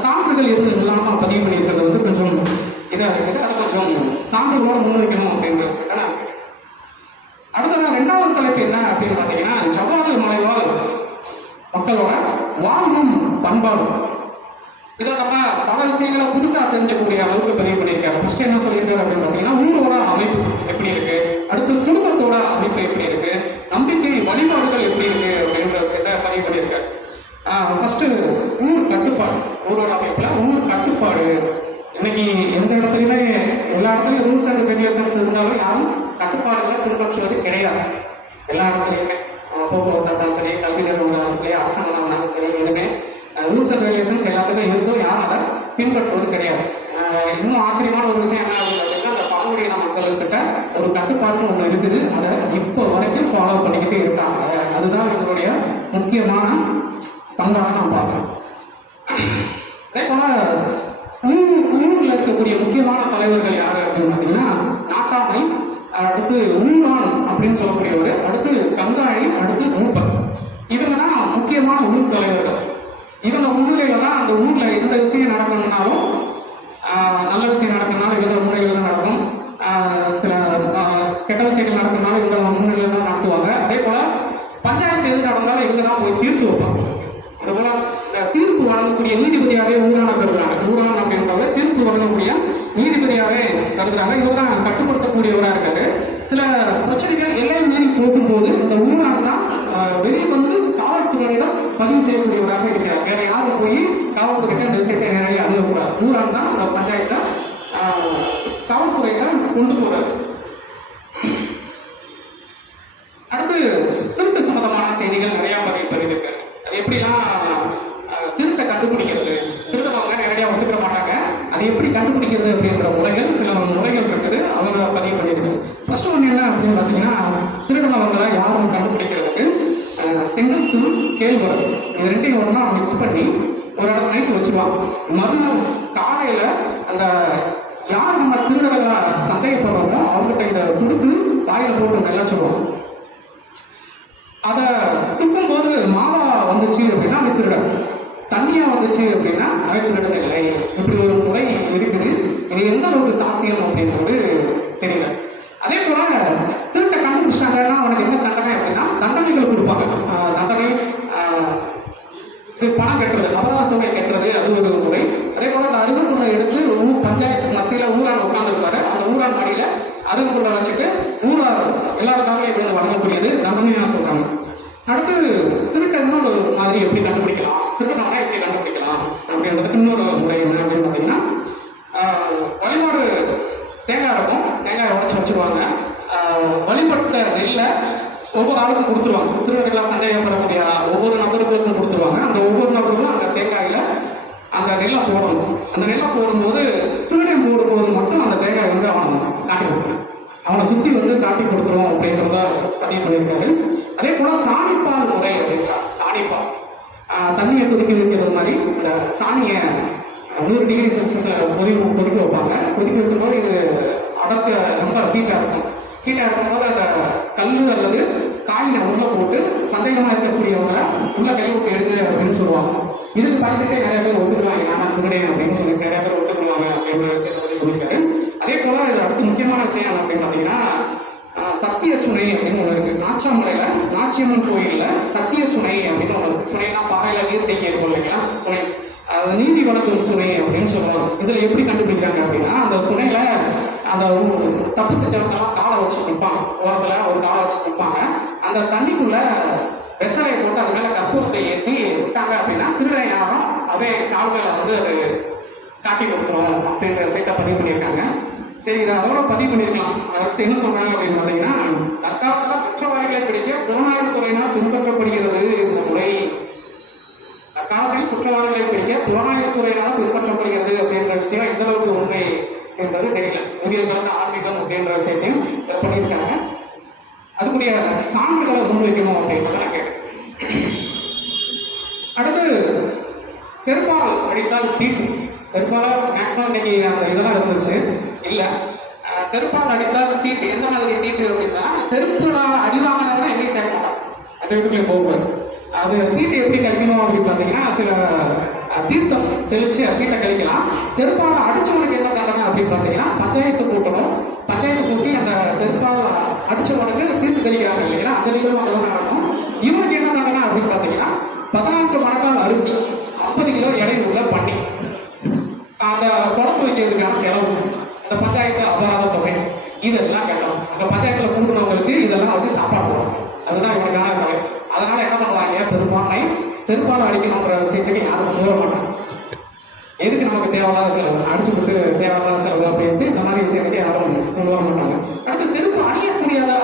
சான்றுகள் எதுவும் இல்லாமல் பதிவு பண்ணியிருக்கிறது வந்து கொஞ்சம் இதாக இருக்குது. அதை கொஞ்சம் சான்றுகளோட முன்வைக்கணும் அப்படின்ற விஷயத்தை நான் கேட்கிறேன். அடுத்ததான் ரெண்டாவது தலைப்பு என்ன அப்படின்னு பார்த்தீங்கன்னா, ஜவ்வாது மலைவாழ் மக்களோட வாழ்வும் பண்பாடும். இதில் நம்ம பல விஷயங்களை புதுசாக தெரிஞ்சக்கூடிய அளவுக்கு பதிவு பண்ணியிருக்காரு. ஃபர்ஸ்ட் என்ன சொல்லியிருக்காரு அப்படின்னு பார்த்தீங்கன்னா, ஊரோட அமைப்பு எப்படி இருக்கு, அடுத்து குடும்பத்தோட அமைப்பு எப்படி இருக்கு, நம்பிக்கை வழிபாடுகள் எப்படி இருக்கு அப்படின்ற விஷயத்த பதிவு பண்ணியிருக்காரு. ஃபர்ஸ்ட் ஊர் கட்டுப்பாடு. ஊரோட அமைப்புல ஊர் கட்டுப்பாடு. இன்னைக்கு எந்த இடத்துலையுமே எல்லா இடத்துலையும் ரூல்ஸ் அண்ட் ரெகுலேஷன்ஸ் இருந்தாலும் யாரும் கட்டுப்பாடுகளை பின்பற்றுவது கிடையாது. எல்லா இடத்துலையுமே போக்குவரத்தாலும் சரி, கல்வி நிறுவனம் சரி, அரசாங்கம் சரி, எதுவுமே ரூல்ஸ் அண்ட் ரெகுலேஷன்ஸ் எல்லாத்துக்கும் இருந்தும் யாரும் அதை பின்பற்றுவது கிடையாது. இன்னும் ஆச்சரியமான ஒரு விஷயம் என்ன அப்படின்னு பார்த்தீங்கன்னா, அந்த பழங்குடியின மக்கள்கிட்ட ஒரு கட்டுப்பாடுன்னு ஒன்று இருக்குது. அதை இப்போ வரைக்கும் ஃபாலோ பண்ணிக்கிட்டே இருக்காங்க. அதுதான் இவங்களுடைய முக்கியமான பங்காக நாம் பார்க்கணும். அதே போல ஊரில் இருக்கக்கூடிய முக்கியமான தலைவர்கள் யாரு அப்படின்னு பார்த்தீங்கன்னா, நாட்டாமை, அடுத்து ஊரான் அப்படின்னு சொல்லக்கூடியவர், அடுத்து கங்காழி, அடுத்து மூப்பர். இவங்க தான் முக்கியமான ஊர் தலைவர்கள். இவங்க முன்னிலையில தான் அந்த ஊர்ல எந்த விஷயம் நடக்கணும்னாலும், நல்ல விஷயம் நடக்கணும்னாலும் இவங்க முன்னிலையில தான் நடக்கும், சில கெட்ட விஷயங்கள் நடக்கணும்னாலும் இவங்க முன்னிலையில தான் நடத்துவாங்க. அதே போல பஞ்சாயத்து எது நடந்தாலும் இவங்க தான் போய் தீர்த்து வைப்பாங்க. அதுபோல தீர்ப்பு வழங்கக்கூடிய நீதிபதியாவே ஊரான கருதுறாங்க. ஊரான் அப்படின்றத தீர்ப்பு வழங்கக்கூடிய நீதிபதியாவே கருதுறாங்க. இவர் தான் கட்டுப்படுத்தக்கூடியவராக இருக்காரு. சில பிரச்சனைகள் எல்லையை மீறி போகும்போது இந்த ஊரான் தான் வெளியே வந்து காவல்துறையிடம் பதிவு செய்யக்கூடியவராக இருக்கிறார். வேற யாரும் போய் காவல்துறையிட்ட அந்த விஷயத்தை நிறைய அணுகக்கூடாது. ஊரான் தான் அந்த பஞ்சாயத்தை காவல்துறையிட்ட கொண்டு போறாரு. அடுத்து திருட்டு சம்பந்தமான செய்திகள் நிறைய பதிவிருக்கு. அது எப்படிலாம் திருட்டை கண்டுபிடிக்கிறது, திருடவங்க நிறைய ஒத்துக்கிற மாட்டாங்க, அதை எப்படி கண்டுபிடிக்கிறது அப்படின்ற முறைகள், சில முறைகள் இருக்குது. அவங்க பதிவு பண்ணியிருக்கு. ஃபர்ஸ்ட் ஒன்று என்ன அப்படின்னு பார்த்தீங்கன்னா, திருடனவங்களை யாரும் கண்டுபிடிக்கிறதுக்கு செங்கல், கேழ்வரகு இது ரெண்டையும் ஒன்றா மிக்ஸ் பண்ணி ஒரு இடத்துல நைட்டு வச்சுருவாங்க. மறுநாள் காலையில் அந்த யார் நம்ம திருடர்களா சந்தேகப்படுறாங்க அவங்ககிட்ட இதை கொடுத்து வாயில போட்டு நல்லா சொல்லுவாங்க. அதை துப்பும் போது மாவா வந்துச்சு அப்படின்னா அவன் திருடன், தண்ணியா வந்துச்சு அப்படின்னா அவன் திருடன் இல்லை. இப்படி ஒரு முறை இருக்குது. இது எந்த அளவுக்கு சாத்தியம் அப்படின்றது தெரியல. அதே போல திருட்டை கண்டுபிடிச்சாங்கன்னா அவனுக்கு என்ன தண்டனை அப்படின்னா தண்டனைகள் கொடுப்பாங்க. தண்டனை இது பணம் கட்டுறது, அபராத தொகை கட்டுறது, அது ஒரு முறை. அதே போல அந்த அருகம்புல்லை எடுத்து பஞ்சாயத்து மத்தியில ஊரான் உட்கார்ந்துருப்பாரு. அந்த ஊரான் மடியில அருகம்புல்லை வச்சுட்டு ஊரார் எல்லாருக்காக இது வந்து வழங்கக்கூடியது தண்டனையா சொல்றாங்க. அடுத்து திருட்ட இன்னொரு மாதிரி எப்படி கண்டுபிடிக்கலாம், திருடனா எப்படி கண்டுபிடிக்கலாம் அப்படின்றதுக்கு இன்னொரு முறை என்ன அப்படின்னு பார்த்தீங்கன்னா, வழிபாடு தேங்காய் இருக்கும், தேங்காயை உடச்சி வச்சிருவாங்க. வழிபட்ட நெல்லை ஒவ்வொரு ஆளுக்கும் கொடுத்துருவாங்க. திருடர்களாக சந்தேகப்படக்கூடிய ஒவ்வொரு நபர்களுக்கும் கொடுத்துருவாங்க. அந்த ஒவ்வொரு நபர்களும் அந்த தேங்காயில அந்த நெல்லை போடணும். அந்த நெல்லை போடும்போது திருடன் போடும்போது மட்டும் அந்த தேங்காய் வந்து அவன் காட்டி கொடுத்துருவான். அவனை சுத்தி வந்து காட்டி கொடுத்துரும் அப்படின்றத பதிவு பண்ணியிருக்காரு. அதே போல சாணிப்பால் முறை அப்படின்றா. சாணிப்பால் தண்ணியை கொதிக்க வைக்கிறது மாதிரி இந்த சாணியை 100 டிகிரி செல்சியஸ்ல கொதிக்க வைப்பாங்க. கொதிக்க வைக்கும்போது இது அடக்க ரொம்ப ஹீட்டாக இருக்கும். ஹீட்டாக இருக்கும்போது அந்த கல் அல்லது காயினை உள்ள போட்டு சந்தேகமாக இருக்கக்கூடியவங்களை உள்ள கைவிட்டு எடுத்து அப்படின்னு சொல்லுவாங்க. இதுக்கு பயந்துட்டே நிறைய பேர் ஒத்துக்குவாங்க, நான் திருடேன் அப்படின்னு சொல்லி நிறைய பேர் ஒத்துக்குவாங்க அப்படின்ற விஷயத்தை சொல்லியிருக்காரு. அதே போல இது அடுத்து முக்கியமான விஷயம் அப்படின்னு பார்த்தீங்கன்னா சத்திய சுனை அப்படின்னு ஒன்று இருக்கு. நாச்சாமலையில நாச்சியம்மன் கோயில்ல சத்திய சுனை அப்படின்னு ஒன்று இருக்கு. சுனைனா பாறையில நீர் தேங்கி இருக்கும் இல்லைங்களா, சுனை. நீதி வழங்கும் சுனை அப்படின்னு சொல்லுவாங்க. இதுல எப்படி கண்டுபிடிக்கிறாங்க அப்படின்னா அந்த சுனையில அந்த தப்பு செஞ்சவங்கெல்லாம் காலை வச்சு நிற்பாங்க, ஓரத்துல ஒரு காலை வச்சு நிற்பாங்க. அந்த தண்ணிக்குள்ள வெத்தலையை போட்டு அது மேல கற்பூரத்தை ஏற்றி விட்டாங்க அப்படின்னா திருவிழை யாரும் அவே கால்களை வந்து அது காட்டி கொடுத்துரும் அப்படின்ற விஷயத்தை பதிவு பண்ணியிருக்காங்க. சரி, இதை அதோட பதிவு பண்ணியிருக்கலாம். அடுத்து என்ன சொல்றாங்க அப்படின்னு பார்த்தீங்கன்னா தற்காலத்தில் குற்றவாளிகளை பிடிக்க புலனாய்வுத்துறையினால் பின்பற்றப்படுகிறது இந்த முறை. தற்காலத்தில் குற்றவாளிகளை பிடிக்க புலனாய்வுத்துறையினால் பின்பற்றப்படுகிறது அப்படின்ற விஷயம் எந்த அளவுக்கு உண்மை என்பது தெரியல. இந்திய கலந்த ஆன்மீகம் அப்படின்ற விஷயத்தையும் பண்ணியிருக்காங்க. அதுக்குரிய சான்றுகளை முன்வைக்கணும் அப்படின்றத நான் கேட்கிறேன். அடுத்து செருப்பால் அடித்தால் தீட்டு. செருப்பால மேக்ஸிமம் இன்னைக்கு அந்த இதெல்லாம் இருந்துச்சு இல்லை. செருப்பால் அடித்தால் தீட்டு. எந்த மாதிரி தீட்டு அப்படின்னா செருப்புனால அடி வாங்கினா எங்கேயும் சேர்க்க மாட்டான், அந்த வீட்டுக்குள்ளே போகக்கூடாது. அது தீட்டு எப்படி கழிக்கணும் அப்படின்னு பார்த்தீங்கன்னா சில தீர்த்தம் தெளிச்சு தீட்டை கழிக்கலாம். செருப்பால் அடிச்சவனுக்கு என்ன தண்டனை அப்படின்னு பார்த்தீங்கன்னா பஞ்சாயத்து கூட்டணும். பஞ்சாயத்து கூட்டி அந்த செருப்பால் அடிச்சவனுக்கு தீர்த்து கழிக்கிறாங்க இல்லைங்களா, அந்த நிகழ்வு நடக்கும். இவனுக்கு என்ன தண்டனை அப்படின்னு பார்த்தீங்கன்னா 14 மரக்கால் அரிசி, 50 கிலோ எடை உள்ள பண்ணி, அந்த குழம்பு வைக்கிறதுக்கான செலவு, அந்த பஞ்சாயத்து அபராத தொகை, இதெல்லாம் கேட்டோம். அந்த பஞ்சாயத்துல கூட்டுனவங்களுக்கு இதெல்லாம் வச்சு சாப்பாடு போடும். அதுதான் இவனுக்கான தொகை. அதனால என்ன பண்ணுவாங்க, பெரும்பான்மை செருப்பால் அடிக்கணுன்ற விஷயத்துக்கு யாரும் போக மாட்டாங்க. எதுக்கு நமக்கு தேவையில்லாத செலவு, அடிச்சு விட்டு தேவையில்லாத செலவு அப்படின்ட்டு இந்த மாதிரி விஷயத்துக்கு யாரும் கொண்டு வர மாட்டாங்க. அடுத்து செருப்பு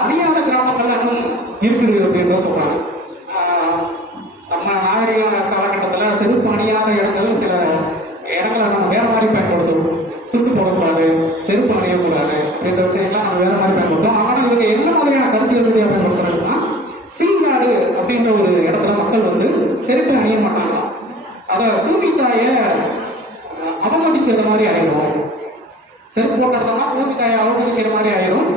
அணியாத கிராமங்கள்ல இன்னும் இருக்குது அப்படின்னு சொல்றாங்க. நம்ம நாகரிக காலகட்டத்தில் செருப்பு அணியாத இடங்கள் சில இடங்களை நம்ம வேற மாதிரி பயன்படுத்துவோம். துட்டு போடக்கூடாது, செருப்பு அணியக்கூடாது அப்படின்ற விஷயம்லாம் நம்ம வேற மாதிரி பயன்படுத்துவோம். ஆனால் இவங்க என்ன மாதிரியான கருத்து ரீதியாக பயன்படுத்துறதுன்னா சீங்காடு அப்படின்ற ஒரு இடத்துல மக்கள் வந்து செருப்பு அணிய மாட்டாங்க. அதை பூமித்தாய அவமதிக்கிற மாதிரி ஆயிடும். செருப்பு போட்டோம்னா பூமித்தாயை அவமதிக்கிற மாதிரி ஆயிடும்.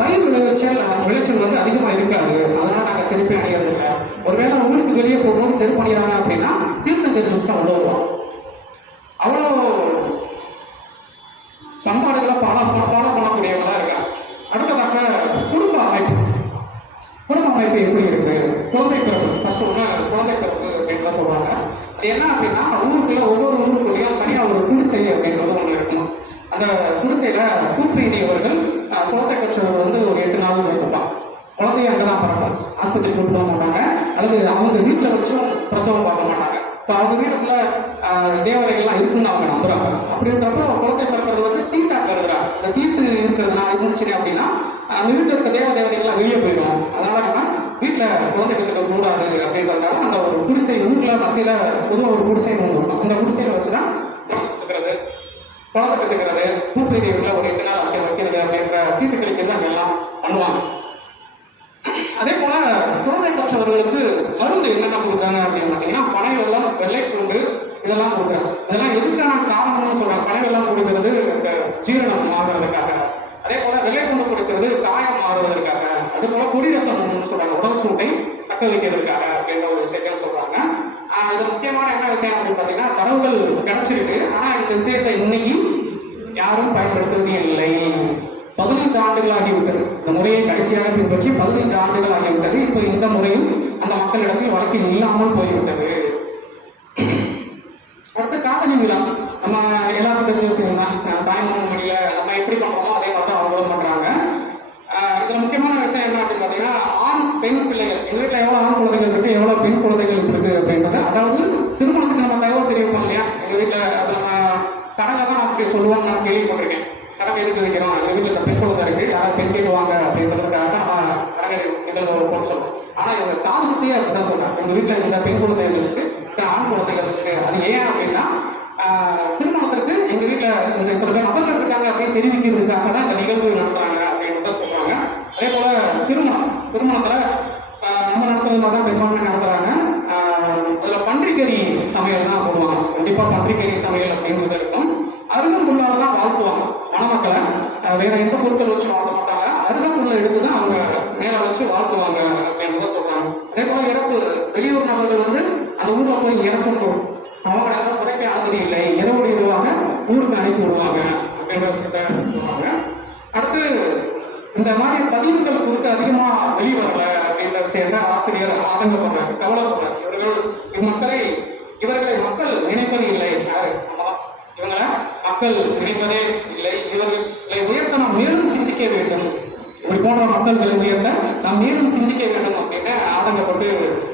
பயிர் விளைச்சல் வந்து அதிகமாக இருக்காது. அதனால நாங்கள் செருப்பு அணியறது இல்லை. ஒருவேளை ஊருக்கு வெளியே போகும்போது செருப்பு அணிகிறாங்க அப்படின்னா தீர்த்தம் தெரிஞ்சுட்டு தான் உள்ள வருவோம். அவ்வளோ பண்பாடுகளை ஃபாலோ பண்ணக்கூடியவங்களா இருக்காங்க. அடுத்ததாக குடும்ப அமைப்பு. குடும்ப அமைப்பு எப்படி இருக்கு? குழந்தை பிறப்பு. ஃபர்ஸ்ட் ஒன்று குழந்தை பிறப்பு அப்படின்னு தான் சொல்றாங்க. அது என்ன அப்படின்னா ஊருக்குள்ள ஒவ்வொரு ஊருக்குள்ளேயும் தனியாக ஒரு குடிசை அப்படின்றது ஒன்று இருக்கணும். அந்த குடிசையில கூப்பெய்தியவர்கள் குழந்தை கற்றவர் வந்து ஒரு 8 நாள் இருப்பாங்க. குழந்தைய அங்கதான் பிறக்கும். ஆஸ்பத்திரி கூப்பிட்டு போக மாட்டாங்க, அல்லது அவங்க வீட்டில் வச்சும் பிரசவம் பார்க்க மாட்டாங்க. இப்போ அவங்க வீட்டுக்குள்ள தேவதைகள்லாம் இருக்குன்னு அவங்க நம்புறாங்க. அப்படின்றப்ப குழந்தை பிறக்கிறது வந்து தீட்டாக இருக்கிறாங்க. இந்த தீட்டு இருக்கிறதுனால இருந்துச்சு அப்படின்னா அந்த வீட்டில் இருக்க தேவதைகள்லாம் வெளியே போயிடும். அதனால நம்ம வீட்டில் குழந்தை பெற்றுக்க கூடாது அப்படின்றதுனால அந்த ஒரு குடிசை ஊர்ல மத்தியில பொதுவாக ஒரு குடிசை ஒன்று இருக்கும். அந்த குடிசையில வச்சுதான் குழந்தை பெற்றுக்கிறது, பூப்பெய்தியவர்களை ஒரு 8 நாள் வைக்கிறது அப்படின்ற தீட்டு கழிக்கிறது அங்க எல்லாம் பண்ணுவாங்க. அதே போல குழந்தை பெற்றவர்களுக்கு மருந்து என்னென்ன கொடுக்குறாங்க அப்படின்னு பார்த்தீங்கன்னா பனை வெல்லம், வெள்ளை பூண்டு இதெல்லாம் கொடுக்குறாங்க. இதெல்லாம் எதுக்கான காரணம்னு சொல்றாங்க. பனை வெல்லம் கொடுக்கிறது ஜீரணம் ஆகிறதுக்காக. அதே போல வெள்ளை பூண்டு கொடுக்கிறது காயம் ஆறுவதற்காக. அதே போல கொடிரசம்னு சொல்றாங்க, உடல் சூட்டை தக்க வைக்கிறதுக்காக அப்படின்ற ஒரு விஷயத்த சொல்றாங்க. இது முக்கியமான என்ன விஷயம் அப்படின்னு பார்த்தீங்கன்னா தரவுகள் கிடைச்சிருக்கு. ஆனா இந்த விஷயத்தை இன்னைக்கு யாரும் பயன்படுத்துவதே இல்லை. 15 ஆண்டுகள் ஆகிவிட்டது. இந்த முறையை கடைசியாக பின்பற்றி 15 ஆண்டுகள் ஆகிவிட்டது. இப்போ இந்த முறையும் அந்த மக்களிடத்தில் வழக்கில் இல்லாமல் போய்விட்டது. அடுத்த காதலி விழா. நம்ம எல்லாருக்கும் தெரிஞ்ச விஷயம் தான். தாய்மொழி மொழியில நம்ம எப்படி பண்றோமோ அதே மாதிரி தான் அவங்களும் பண்றாங்க. இதுல முக்கியமான விஷயம் என்ன அப்படின்னு பார்த்தீங்கன்னா ஆண் பெண் பிள்ளைகள். எங்க வீட்டில் எவ்வளோ ஆண் குழந்தைகள் இருக்கு, எவ்வளோ பெண் குழந்தைகள் இருக்கு அப்படின்றது, அதாவது திருமணத்துக்கு நம்ம தகவல் தெரிவிப்போம் இல்லையா. எங்க வீட்டில் அது நம்ம சடங்கை தான் அப்படி சொல்லுவாங்க. நான் கேள்விப்பட்டிருக்கேன். சடங்கு எதுக்கு வைக்கிறோம், எங்கள் வீட்டில் இந்த பெண் குழந்தை இருக்கு, யாராவது பெண் கேட்டுவாங்க அப்படின்றதுக்காக தான் நம்ம சடங்கை நிகழ்வு போட்டு சொல்றோம். ஆனால் இவங்க காரணத்தையே அப்படிதான் சொல்றாங்க. எங்கள் வீட்டில் இந்த பெண் குழந்தைகள் இருக்கு, ஆண் குழந்தைகள் இருக்கு. அது ஏன் அப்படின்னா திருமணத்திற்கு எங்க வீட்டில் இந்த இத்தனை பேர் நபர்கள் இருக்காங்க அப்படின்னு தெரிவிக்கிறதுக்காக தான் இந்த நிகழ்வு நடத்துறாங்க அப்படின்னு திருமணத்துல நம்ம நடத்துறது மாதிரி தான் பெரும்பான்மை நடத்துறாங்க. அதுல பன்றிக்கறி சமையல் தான் போடுவாங்க. கண்டிப்பா பன்றிக்கறி சமையல் அப்படின்றது இருக்கும். அருகம்புல்லால தான் வாழ்த்துவாங்க மணமக்களை. வேற எந்த பொருட்கள் வச்சு வாழ்த்த மாட்டாங்க. அருகம்புல்லை எடுத்து தான் அவங்க மேல வச்சு வாழ்த்துவாங்க அப்படின்றத சொல்றாங்க. அதே போல இறப்பு, வெளியூர் நபர்கள் வந்து அந்த ஊர்ல போய் இறப்பும் அவங்களை புதைக்க அனுமதி இல்லை, இரவுடைய இதுவாக ஊருக்கு அனுப்பி விடுவாங்க அப்படின்ற விஷயத்த சொல்றாங்க. அடுத்து இந்த மாதிரி பதிவுகள் குறித்து அதிகமா வெளிவரல அப்படின்ற விஷயத்த ஆசிரியர் ஆதங்கப்படுறார், கவலைப்படுறார். இவர்களை மக்கள் நினைப்பது இல்லை. யாரு? இவங்களை மக்கள் நினைப்பதே இல்லை. இவர்களை உயர்த்த நாம் மேலும் சிந்திக்க வேண்டும். இப்படி போன்ற மக்கள்களை உயர்த்த நாம் மேலும் சிந்திக்க வேண்டும் அப்படின்னு ஆதங்கப்பட்டு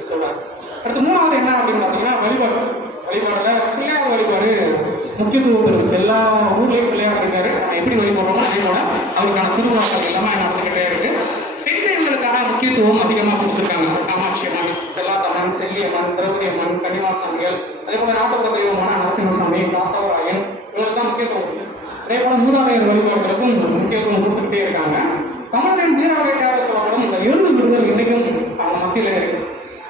சொல்றார். அடுத்து மூணாவது என்ன அப்படின்னு பார்த்தீங்கன்னா வழிபாடுல பிள்ளையார் வழிபாடு முக்கியத்துவம் இருக்கு. எல்லா ஊர்லயும் பிள்ளையார் இருக்காரு. நம்ம எப்படி வழிபடுறோமோ அதே போல அவருக்கான திருவிழாக்கள் எல்லாமே நடந்துகிட்டே இருக்கு. பெண் தெய்வங்களுக்கான முக்கியத்துவம் அதிகமாக கொடுத்துருக்காங்க. காமாட்சி அம்மன், செல்லாத்தம்மன், செல்லியம்மன், திரௌபதி அம்மன், கன்னிமாசாமிகள், அதே போல நாட்டுப்புற தெய்வமான நரசிம்மசாமி, காத்தவராயன், இவங்களுக்கு தான் முக்கியத்துவம். அதே போல மூதாதையர் வழிபாடுகளுக்கும் முக்கியத்துவம் கொடுத்துக்கிட்டே இருக்காங்க. தமிழரின் வீர விளையாட்டாக சொல்லப்படும் இந்த எருது விடுதல் இன்னைக்கும் அவங்க மத்தியில இருக்கு.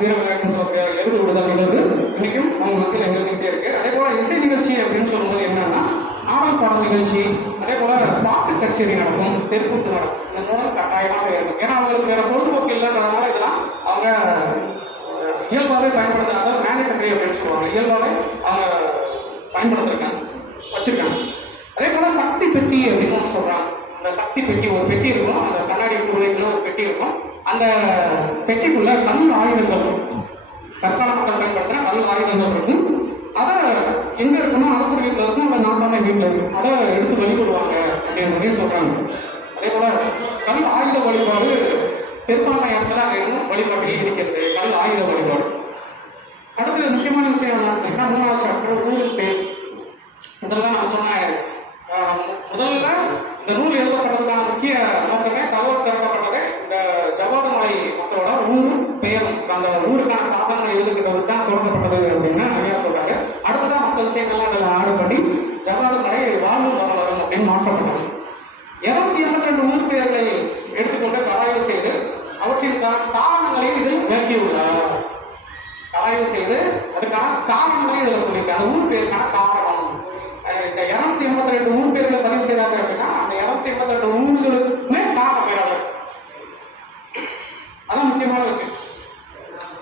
வீர விளையாட்டுன்னு சொல்லக்கூடிய எருது விடுதல் நிகழ்வு இன்னைக்கும் அவங்க மத்தியில் இருந்துகிட்டே இருக்கு. அதே போல இசை நிகழ்ச்சி அப்படின்னு சொல்லும்போது என்னன்னா ஆடல் பாடல் நிகழ்ச்சி, அதே போல பாட்டு கச்சேரி நடக்கும், தெருக்கூத்து நடக்கும். இந்த மூலம் கட்டாயமாக இருக்கும். ஏன்னா அவங்களுக்கு வேற பொழுதுபோக்கு இல்லைன்றதுனால இதெல்லாம் அவங்க இயல்பாகவே பயன்படுத்த, அதாவது மேண்டேட்டரி அப்படின்னு சொல்லுவாங்க, இயல்பாகவே அவங்க பயன்படுத்திருக்காங்க, வச்சிருக்காங்க. அதே போல சக்தி பெட்டி அப்படின்னு சொல்றாங்க. அந்த சக்தி பெட்டி, ஒரு பெட்டி இருக்கும், அந்த கண்ணாடி கூரைக்குள்ள ஒரு பெட்டி இருக்கும். அந்த பெட்டிக்குள்ள கல் ஆயுதங்கள் இருக்கும், கற்கால மக்கள் பயன்படுத்தின கல் ஆயுதங்கள் இருக்கும். அதை எங்க இருக்குன்னா அரசர் வீட்டில் இருக்கும், அந்த நாட்டாமை வீட்டில் இருக்கும். அதை எடுத்து வழிபடுவாங்க அப்படின்றதே சொல்றாங்க. அதே போல கல் ஆயுத வழிபாடு பெரும்பான்மை இடத்துல அங்கே இன்னும் வழிபாட்டிலே இருக்கிறது, கல் ஆயுத வழிபாடு. அடுத்து முக்கியமான விஷயம் என்ன, மூணாவது சாப்டர் ஊர் பேர். இதெல்லாம் நான் சொன்னேன். முதல்ல இந்த நூல் எழுதப்பட்டதுக்கான முக்கிய நோக்கமே, தகவல் திறக்கப்பட்டது இந்த ஜவ்வாது மலை மக்களோட ஊர் பெயர், அந்த ஊருக்கான காரணங்களை எழுதுகிறது தான் தொடங்கப்பட்டது அப்படின்னு நிறைய சொல்றாரு. அடுத்ததான் மற்ற விஷயங்கள்லாம் அதில் ஆடு பண்ணி ஜவ்வாது மலை வாழ்வு வரலாறு அப்படின்னு மாற்றப்பட்டது. 282 ஊர் பெயர்களை எடுத்துக்கொண்டு கராய்வு செய்து அவற்றிற்கான காரணங்களையும் இதில் விளக்கியுள்ளார். கராய்வு செய்து அதுக்கான காரணங்களையும் இதில் சொல்லியிருக்காங்க. அந்த ஊர் பெயருக்கான காரணம் இந்த 282 ஊர் பேர்களை பதிவு செய்யறாங்க அப்படின்னா அந்த 282 ஊர்களுக்குமே காரணம் பேராக, அதான் முக்கியமான விஷயம்.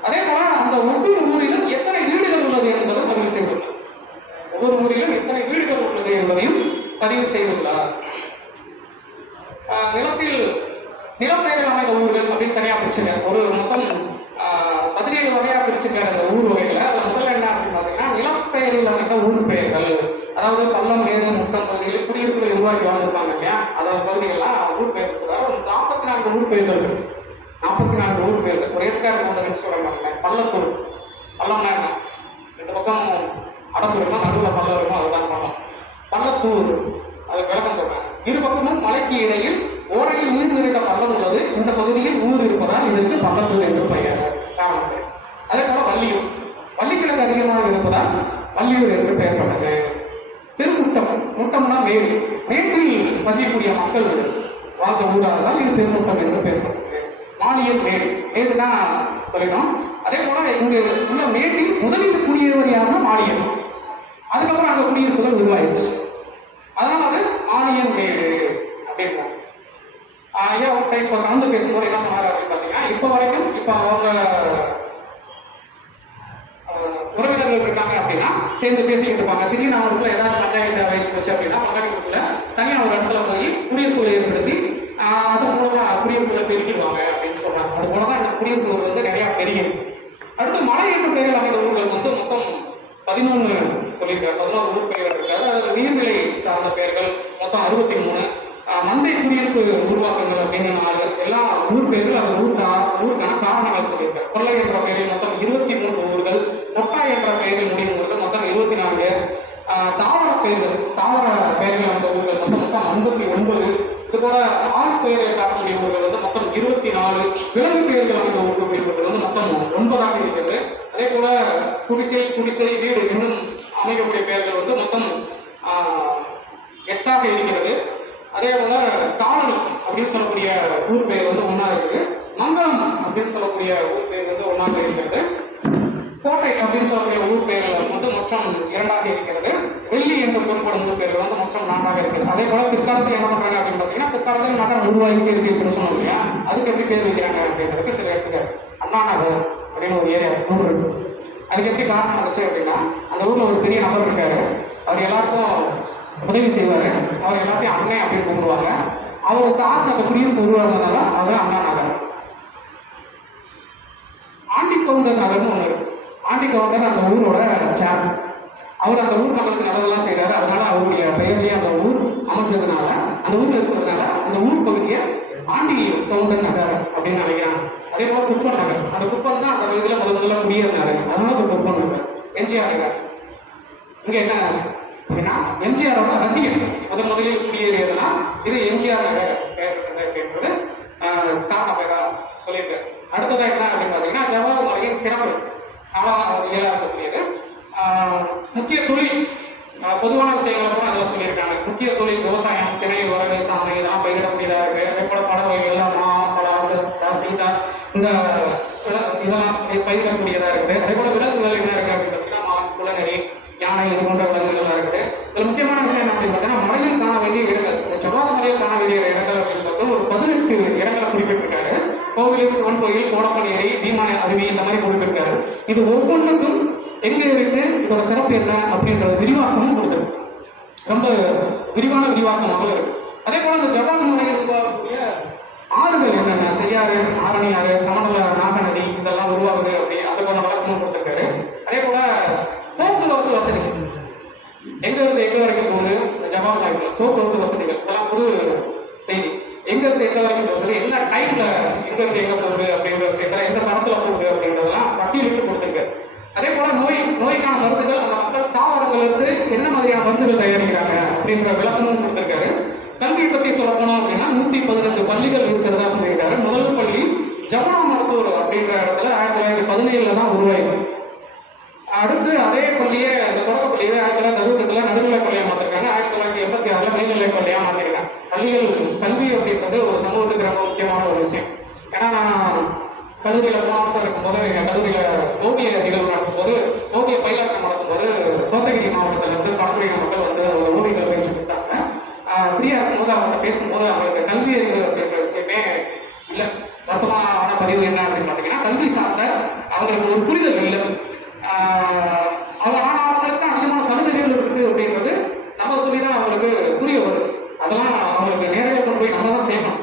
அதே போல அந்த ஒவ்வொரு ஊரிலும் எத்தனை வீடுகள் உள்ளது என்பதை பதிவு செய்துள்ளார். ஒவ்வொரு ஊரிலும் எத்தனை வீடுகள் உள்ளது என்பதையும் பதிவு செய்துள்ளார். நிலப்பெயர்கள் அமைந்த ஊர்கள் அப்படின்னு தனியா பிரிச்சிருக்காரு. ஒரு மொத்தம் 17 வகையா பிரிச்சிருக்காரு அந்த ஊர் வகைகளை. அதுல முதல்ல என்ன அப்படின்னு பாத்தீங்கன்னா நிலப்பெயர்கள் அமைந்த ஊர் பெயர்கள், அதாவது பள்ளம், ஏரி, முட்டம் பகுதியில் குடியிருப்புகளை உருவாக்கி வாழ்ந்துருப்பாங்க இல்லையா, அதாவது பகுதிகள்லாம் ஊர் பெயர் சொல்றாரு. ஒரு 44 ஊர் பெயர்கள் இருக்கு. 44 ஊர் பெயர்கள். ஒரு ஏற்காடு போன்ற சொல்றாங்க. பள்ளத்தூர், பள்ளம்னா என்ன, ரெண்டு பக்கம் அடப்பு இருக்கும், நடுவில் பள்ளம் இருக்கும், அதுதான் பள்ளம். பள்ளத்தூர் அது விளக்கம் சொல்றாங்க. இரு பக்கமும் மலைக்கு இடையில் ஓரையில் நீர் நிறைந்த பள்ளம் உள்ளது. இந்த பகுதியில் ஊர் இருப்பதால் இதற்கு பள்ளத்தூர் என்று பெயர் காரணம். அதே போல வள்ளியூர், வள்ளிக்கிழங்கு அதிகமாக இருப்பதால் வள்ளியூர் என்று பெயர் பண்ணது. பெருமுட்டம், முட்டம்னா மேடு, மேட்டில் வசிக்கக்கூடிய மக்கள் வாழ்ந்த ஊராக இது பெருமுட்டம் என்று பெயர் பண்ணது. மானியர் மேடு, மேடுனா சொல்லிட்டோம். அதே போல இங்கு உள்ள மேட்டில் முதலில் குடியேறுவர் யாருன்னா மானியர். அதுக்கப்புறம் அங்க குடியிருப்புகள் உருவாயிடுச்சு, அதனால அது மானியர் மேடு அப்படின்னு. ஐயா அவர்கிட்ட இப்போ கலந்து பேசும்போது என்ன சொன்னார் அப்படின்னு பார்த்தீங்கன்னா, இப்போ வரைக்கும் இப்போ அவங்க உறவினர்கள் இருக்காங்க அப்படின்னா சேர்ந்து பேசிக்கிட்டு இருப்பாங்க. திடீர்னு அவங்களுக்குள்ள ஏதாவது பஞ்சாயத்து வச்சு போச்சு அப்படின்னா பக்கத்துல தனியாக ஒரு இடத்துல போய் குடியிருப்புகளை ஏற்படுத்தி அது மூலமா குடியிருப்புகளை பெருக்கிடுவாங்க அப்படின்னு சொல்றாங்க. அது போலதான் இந்த குடியிருப்புகள் வந்து நிறைய பெருகிடும். அடுத்து மலை என்ற பெயரில் அமைந்த ஊர்கள் வந்து மொத்தம் 11 சொல்லியிருக்காரு. 11 ஊர் பெயர்கள் இருக்காது. அதில் நீர்நிலை சார்ந்த பெயர்கள் மொத்தம் 63, மந்தை குடியிருப்பு உருவாக்கங்கள் அப்படின்னு 4, எல்லாம் ஊர் பெயர்கள். அந்த ஊருக்கான காரணங்கள் சொல்லியிருக்காரு. கொள்ளை என்ற பெயரில் மொத்தம் 23 ஊர்கள், கொட்டா என்ற பெயரில் முடியும் ஊர்கள் மொத்தம் 24, தாவர பெயர்கள் அந்த ஊர்கள் மொத்தம் 59, இது போல ஆள் பெயரை காட்டக்கூடிய ஊர்கள் வந்து மொத்தம் 24, விலங்கு பெயர்கள் அமைந்த ஊர்கள் வந்து மொத்தம் 9 இருக்கிறது. அதே போல குடிசை வீடு இன்னும் அமைக்கக்கூடிய பெயர்கள் வந்து மொத்தம் 8 இருக்கிறது. அதே போல காலனி அப்படின்னு சொல்லக்கூடிய ஊர் பெயர் வந்து ஒன்றா இருக்குது. மங்களம் அப்படின்னு சொல்லக்கூடிய ஊர் பெயர் வந்து ஒன்றாக இருக்கிறது. கோட்டை அப்படின்னு சொல்லக்கூடிய ஊர் பெயர்கள் வந்து மொத்தம் 2ஆக இருக்கிறது. வெள்ளி என்று குறிப்பிடும் ஊர் பெயர்கள் வந்து மொத்தம் 4ஆக இருக்கிறது. அதே போல பிற்காலத்தில் என்ன பண்றாங்க அப்படின்னு பார்த்தீங்கன்னா, பிற்காலத்தில் நகரம் உருவாகிட்டே இருக்கு அப்படின்னு சொன்னோம் இல்லையா, அதுக்கு எப்படி பேர் வைக்கிறாங்க அப்படின்றதுக்கு சில எடுத்துக்காரு. அண்ணா நகர் அப்படின்னு ஒரு ஏரியா ஊர் இருக்கு. அதுக்கு எப்படி காரணம் வந்துச்சு அப்படின்னா, அந்த ஊர்ல ஒரு பெரிய நபர் இருக்காரு. அவர் எல்லாருக்கும் உதவி செய்வாரு. அவர் எல்லாத்தையும் அண்ணன் அப்படின்னு கூப்பிடுவாங்க. அவர் சார்ந்த அந்த குடியிருப்பு உருவாகிறதுனால அவர் அண்ணா நகர். ஆண்டிக்கவுண்டர் நகர்னு ஒன்று இருக்கு. ஆண்டிக்கவுண்டர் அந்த ஊரோட சேர். அவர் அந்த ஊர் மக்களுக்கு நல்லதெல்லாம் செய்யறாரு. அதனால அவருடைய பெயர்லேயே அந்த ஊர் அமைச்சதுனால, அந்த ஊர்ல இருக்கிறதுனால அந்த ஊர் பகுதியை ஆண்டி கவுண்டர் நகர் அப்படின்னு நினைக்கிறாங்க. அதே போல குப்பன் நகர். அந்த குப்பன் தான் அந்த பகுதியில் முதல்ல குடியேறினாரு. அதனால அந்த குப்பன் நகர். எம்ஜிஆர் நகர் இங்க என்ன அப்படின்னா, எம்ஜிஆரோட ரசிகர் முதலில் குடியேறியதுனா இது எம்ஜிஆர் நகர் அப்படின்றது காரண பேரா சொல்லியிருக்காரு. அடுத்ததா என்ன அப்படின்னு பார்த்தீங்கன்னா, ஜவஹர் மலையின் சிறப்பு இயலா இருக்கக்கூடியது. முக்கிய தொழில் பொதுவான விஷயங்களை கூட அதில் சொல்லியிருக்காங்க. முக்கிய தொழில் விவசாயம், திணை, உரவை, சாமை இதெல்லாம் பயிரிடக்கூடியதாக இருக்கு. அதே போல பல வகைகள் மா, பலாசு, சீதா இந்த இதெல்லாம் பயிரிடக்கூடியதாக இருக்குது. அதே போல விலங்குகள் என்ன இருக்கு அப்படின்னு பார்த்தீங்கன்னா, மான், குளநெறி, யானை இது போன்ற விலங்குகள்லாம் இருக்குது. இதில் முக்கியமான விஷயம் என்ன அப்படின்னு பார்த்தீங்கன்னா, மலையில் காண வேண்டிய இடங்கள், செவ்வாய் மலையில் காண வேண்டிய இடங்கள் அப்படின்னு சொல்லிட்டு ஒரு 18 இடங்களை குறிப்பிட்டிருக்காரு. கோவில், சிவன் கோயில், கோடப்பன் ஏரி, பீமா அருவி இந்த மாதிரி குறிப்பிட்டிருக்காரு. இது ஒவ்வொன்றுக்கும் எங்க இருக்கு, இதோட சிறப்பு என்ன அப்படின்ற விரிவாக்கமும் கொடுத்துருக்கு. ரொம்ப விரிவான விரிவாக்கமாக இருக்கு. அதே போல இந்த ஜவ்வாது மலையில் உருவாகக்கூடிய ஆறுகள் என்னென்ன, செய்யாறு, ஆரணியாறு, கமண்டல நாகநதி இதெல்லாம் உருவாகுது அப்படி அதுக்கான வழக்கமும் கொடுத்துருக்காரு. அதே போல போக்குவரத்து வசதிகள் எங்க இருந்து எங்க வரைக்கும் போகுது, ஜவ்வாது மலையில் போக்குவரத்து வசதிகள் இதெல்லாம் புது செய்தி. எங்க இருந்து எங்க வரைக்கும் வசதி, என்ன டைம்ல எங்க இருந்து எங்க போகுது அப்படின்ற விஷயத்துல, எந்த தரத்துல போகுது அப்படின்றதெல்லாம் பட்டியலிட்டு கொடுத்துருக்காரு. அதே போல நோய்க்கான மருந்துகள், அந்த மக்கள் தாவரங்கள் இருந்து என்ன மாதிரியான மருந்துகள் தயாரிக்கிறாங்க அப்படின்ற விளக்கமும் கொடுத்திருக்காரு. கல்வியை பத்தி சொல்ல போனோம் அப்படின்னா 112 பள்ளிகள் இருக்கிறதா சொல்லியிருக்காரு. முதல் பள்ளி ஜமுனா மருத்துவர் அப்படின்ற இடத்துல 1917 தான் உருவாயிருக்கு. அடுத்து அதே பள்ளியை, இந்த தொடக்க பள்ளியை 1960 நடுநிலை பள்ளியா மாத்திருக்காங்க. 1986 மேல்நிலை பள்ளியா மாத்திருக்காங்க. பள்ளிகள் கல்வி அப்படின்றது ஒரு சமூகத்துக்கு ரொம்ப முக்கியமான ஒரு விஷயம். ஏன்னா நான் கல்லூரியில மாசம் இருக்கும்போது, எங்க கல்லூரியில ஓவிய நிகழ்வு நடக்கும் போது, ஓவிய பயிலாக்கம் நடக்கும் போது, கோத்தகிரி மாவட்டத்துல இருந்து பழங்குடியின மக்கள் வந்து ஒரு ஓவியங்களை பயிற்சி கொடுத்தாங்க. ஃப்ரீயா இருக்கும்போது அவங்க பேசும்போது அவங்களுக்கு கல்வி அறிவு அப்படின்ற விஷயமே இல்லை. வருத்தமான பதிவு என்ன அப்படின்னு பார்த்தீங்கன்னா, கல்வி சார்ந்த அவங்களுக்கு ஒரு புரிதல் இல்லை. ஆனால் அவங்களுக்கு தான் அதிகமான சலுகைகள் இருக்கு அப்படின்றது நம்ம சொல்லிதான் அவங்களுக்கு புரிய வருது. அதெல்லாம் அவங்களுக்கு நேரடியாக கொண்டு போய் நம்ம தான் செய்யணும்.